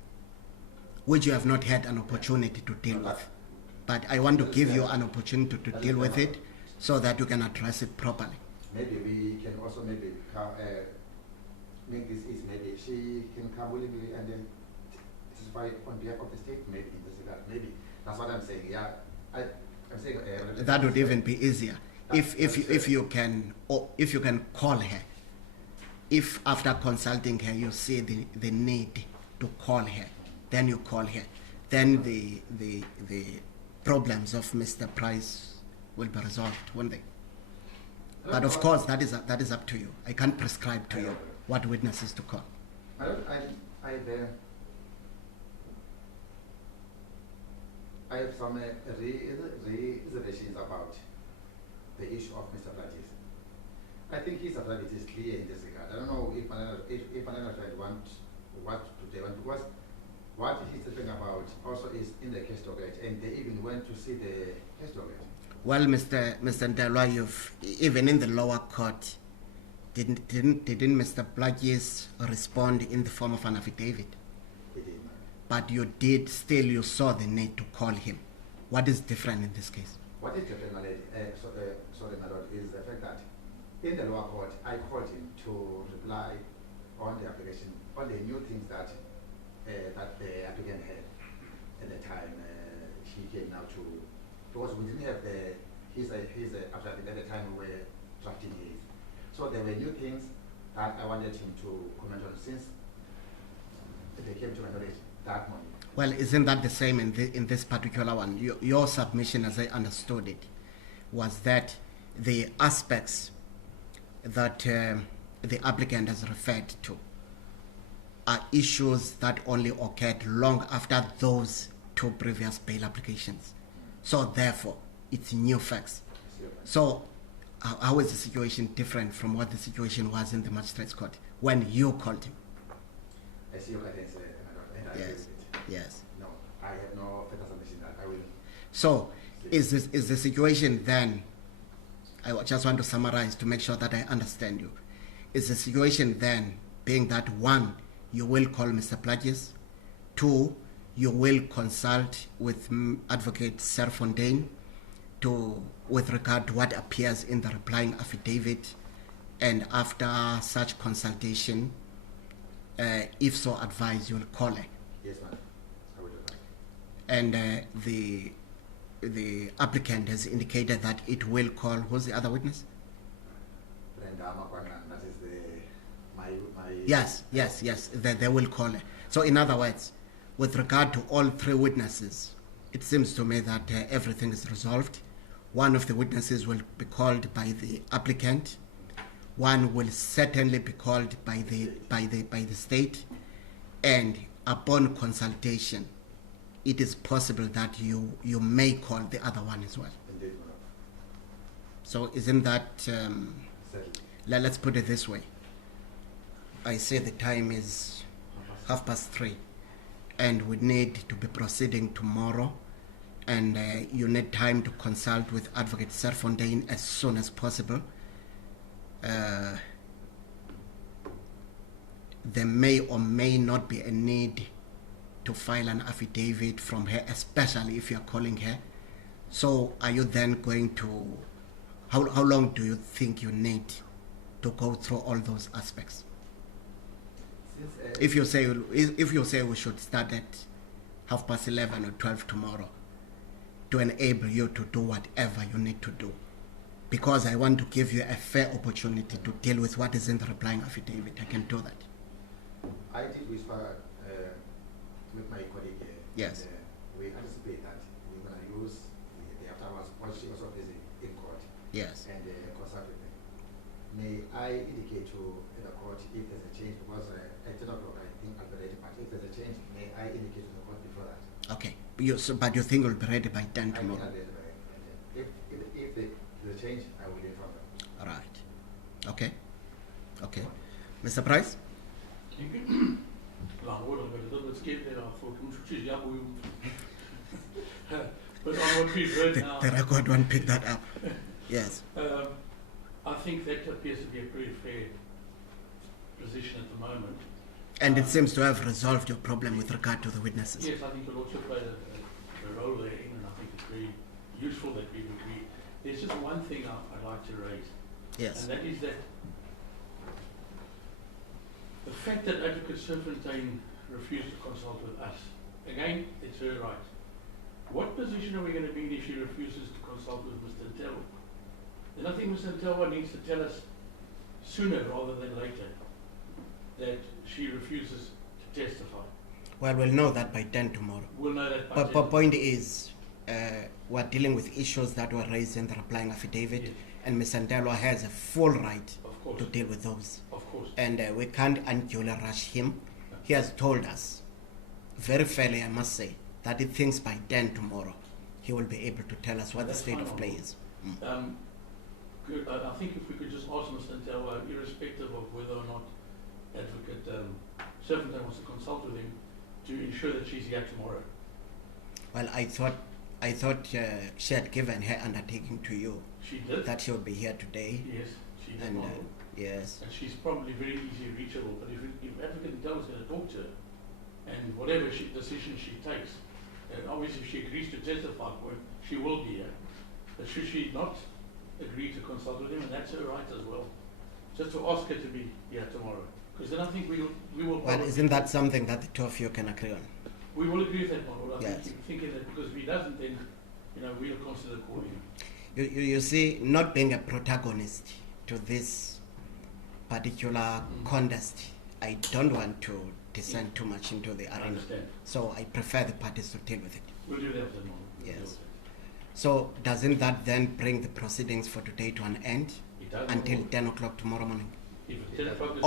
Which you have not had an opportunity to deal with. But I want to give you an opportunity to deal with it so that you can address it properly. Maybe we can also maybe make this easy. Maybe she can come willingly and then testify on behalf of the state. Maybe in this regard. Maybe that's what I'm saying. Yeah, I'm saying That would even be easier if you can call her. If after consulting her you see the need to call her, then you call her. Then the problems of Mr. Price will be resolved, won't they? But of course, that is up to you. I can't prescribe to you what witnesses to call. I have some reservations about the issue of Mr. Platis. I think his affidavit is clear in this regard. I don't know if another friend wants what to do, because what he's talking about also is in the case docket, and they even went to see the case docket. Well, Mr. Ndelwa, you've even in the lower court, didn't Mr. Platis respond in the form of an affidavit? He did not. But you did still. You saw the need to call him. What is different in this case? What is different, my lady, sorry, my lord, is the fact that in the lower court, I called him to reply on the application, on the new things that that the applicant had at the time he came now to, because we didn't have his affidavit at the time we were drafting his. So there were new things that I wanted him to comment on since they came to my knowledge that morning. Well, isn't that the same in this particular one? Your submission, as I understood it, was that the aspects that the applicant has referred to are issues that only occurred long after those two previous bail applications. So therefore, it's new facts. So how is the situation different from what the situation was in the magistrate's court when you called him? I see your guidance, and I agree with it. Yes. No, I have no further submission that I will. So is the situation then, I just want to summarize to make sure that I understand you. Is the situation then being that, one, you will call Mr. Platis, two, you will consult with Advocate Serfontaine with regard to what appears in the replying affidavit, and after such consultation, if so advised, you'll call her? Yes, ma'am. I will do that. And the applicant has indicated that it will call, who's the other witness? Brenda Makwana, that is my Yes, they will call her. So in other words, with regard to all three witnesses, it seems to me that everything is resolved. One of the witnesses will be called by the applicant. One will certainly be called by the state, and upon consultation, it is possible that you may call the other one as well. Indeed, madam. So isn't that, Certainly. let's put it this way. I say the time is 3:30, and we need to be proceeding tomorrow, and you need time to consult with Advocate Serfontaine as soon as possible. There may or may not be a need to file an affidavit from her, especially if you're calling her. So are you then going to, how long do you think you need to go through all those aspects? Since, If you say we should start at 11:30 or 12 tomorrow, to enable you to do whatever you need to do, because I want to give you a fair opportunity to deal with what is in the replying affidavit, I can do that. I did whisper with my colleague here. Yes. And, we anticipate that we're going to use the afterwards, while she also busy in court, Yes. and consult with them. May I indicate to the court if there's a change, because at 10 o'clock I think I'll be ready, but if there's a change, may I indicate to the court before that? Okay. But you think you'll be ready by 10 I think tomorrow? I'll be ready by 10. If there's a change, I will inform them. All right. Okay. Okay. Mr. Price? Thank you. Lang hoor, ik ben a little bit scared there. I thought, but on what we've heard now, The record won't pick that up. Yes. I think that appears to be a pretty fair position at the moment. And it seems to have resolved your problem with regard to the witnesses. Yes, I think it also played a role therein, and I think it's very useful that we've agreed. There's just one thing I'd like to raise, Yes. and that is that the fact that Advocate Serfontaine refused to consult with us, again, it's her right. What position are we going to be in if she refuses to consult with Mr. Ntelwa? Then I think Mr. Ntelwa needs to tell us sooner rather than later that she refuses to testify. Well, we'll know that by 10 tomorrow. We'll know that by But 10. point is, we're dealing with issues that were raised in the replying affidavit, Yes. and Mr. Ntelwa has a full right Of course, to deal with those. of course. And we can't unduly rush him. He has told us, very fairly I must say, that he thinks by 10 tomorrow he will be able to tell us what the That's state fine, of play is. I think if we could just ask Mr. Ntawa, irrespective of whether or not Advocate Serpentine wants to consult with him, to ensure that she's here tomorrow. Well, I thought she had given her undertaking to you She did. that she would be here today. Yes, she did. And Marvel. yes, And she's probably very easily reachable. But if Advocate Ntawa is going to talk to her, and whatever decision she takes, and obviously if she agrees to testify for him, she will be here. But should she not agree to consult with him, and that's her right as well, just to ask her to be here tomorrow. Because then I think we will well, probably, isn't that something that the two of you can agree on? we will agree with that model. I Yes. think thinking that because if he doesn't, then we'll consider calling him. You see, not being a protagonist to this particular contest, I don't want to descend too much into the I arena. understand. So I prefer the parties to deal with it. We'll do that with the model. Yes. So doesn't that then bring the proceedings for today to an end It does. until 10 o'clock tomorrow morning? If it's 10 o'clock, it's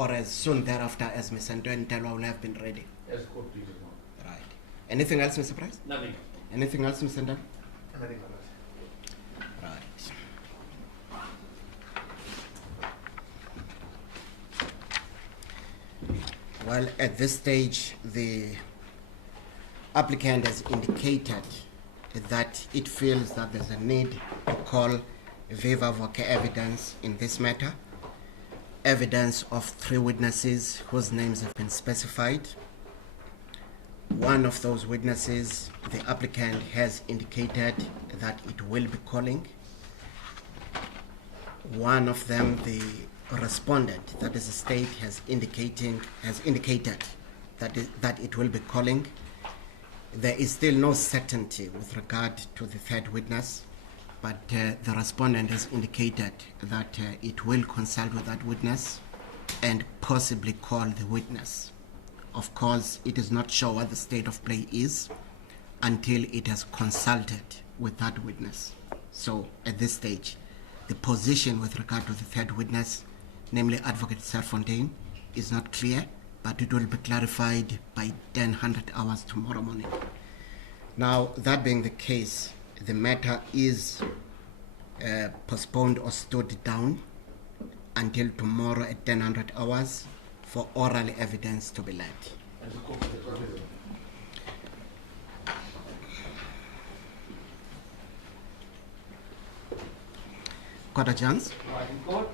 Or as soon thereafter as Ms. Ntawa will have been ready? as the court pleases. Model. Right. Anything else, Mr. Price? Nothing. Anything else, Mr. Ntawa? Anything like that. Right. Well, at this stage, the applicant has indicated that it feels that there's a need to call viva voce evidence in this matter. Evidence of 3 witnesses whose names have been specified. One of those witnesses, the applicant has indicated that it will be calling. One of them, the respondent, that is the state, has indicated that it will be calling. There is still no certainty with regard to the 3rd witness, but the respondent has indicated that it will consult with that witness and possibly call the witness. Of course, it is not sure what the state of play is until it has consulted with that witness. So at this stage, the position with regard to the 3rd witness, namely Advocate Serfontaine, is not clear, but it will be clarified by 10:00 hours tomorrow morning. Now, that being the case, the matter is postponed or stood down until tomorrow at 10:00 hours for oral evidence to be led. As the court pleases. Court adjourns. Right, in court,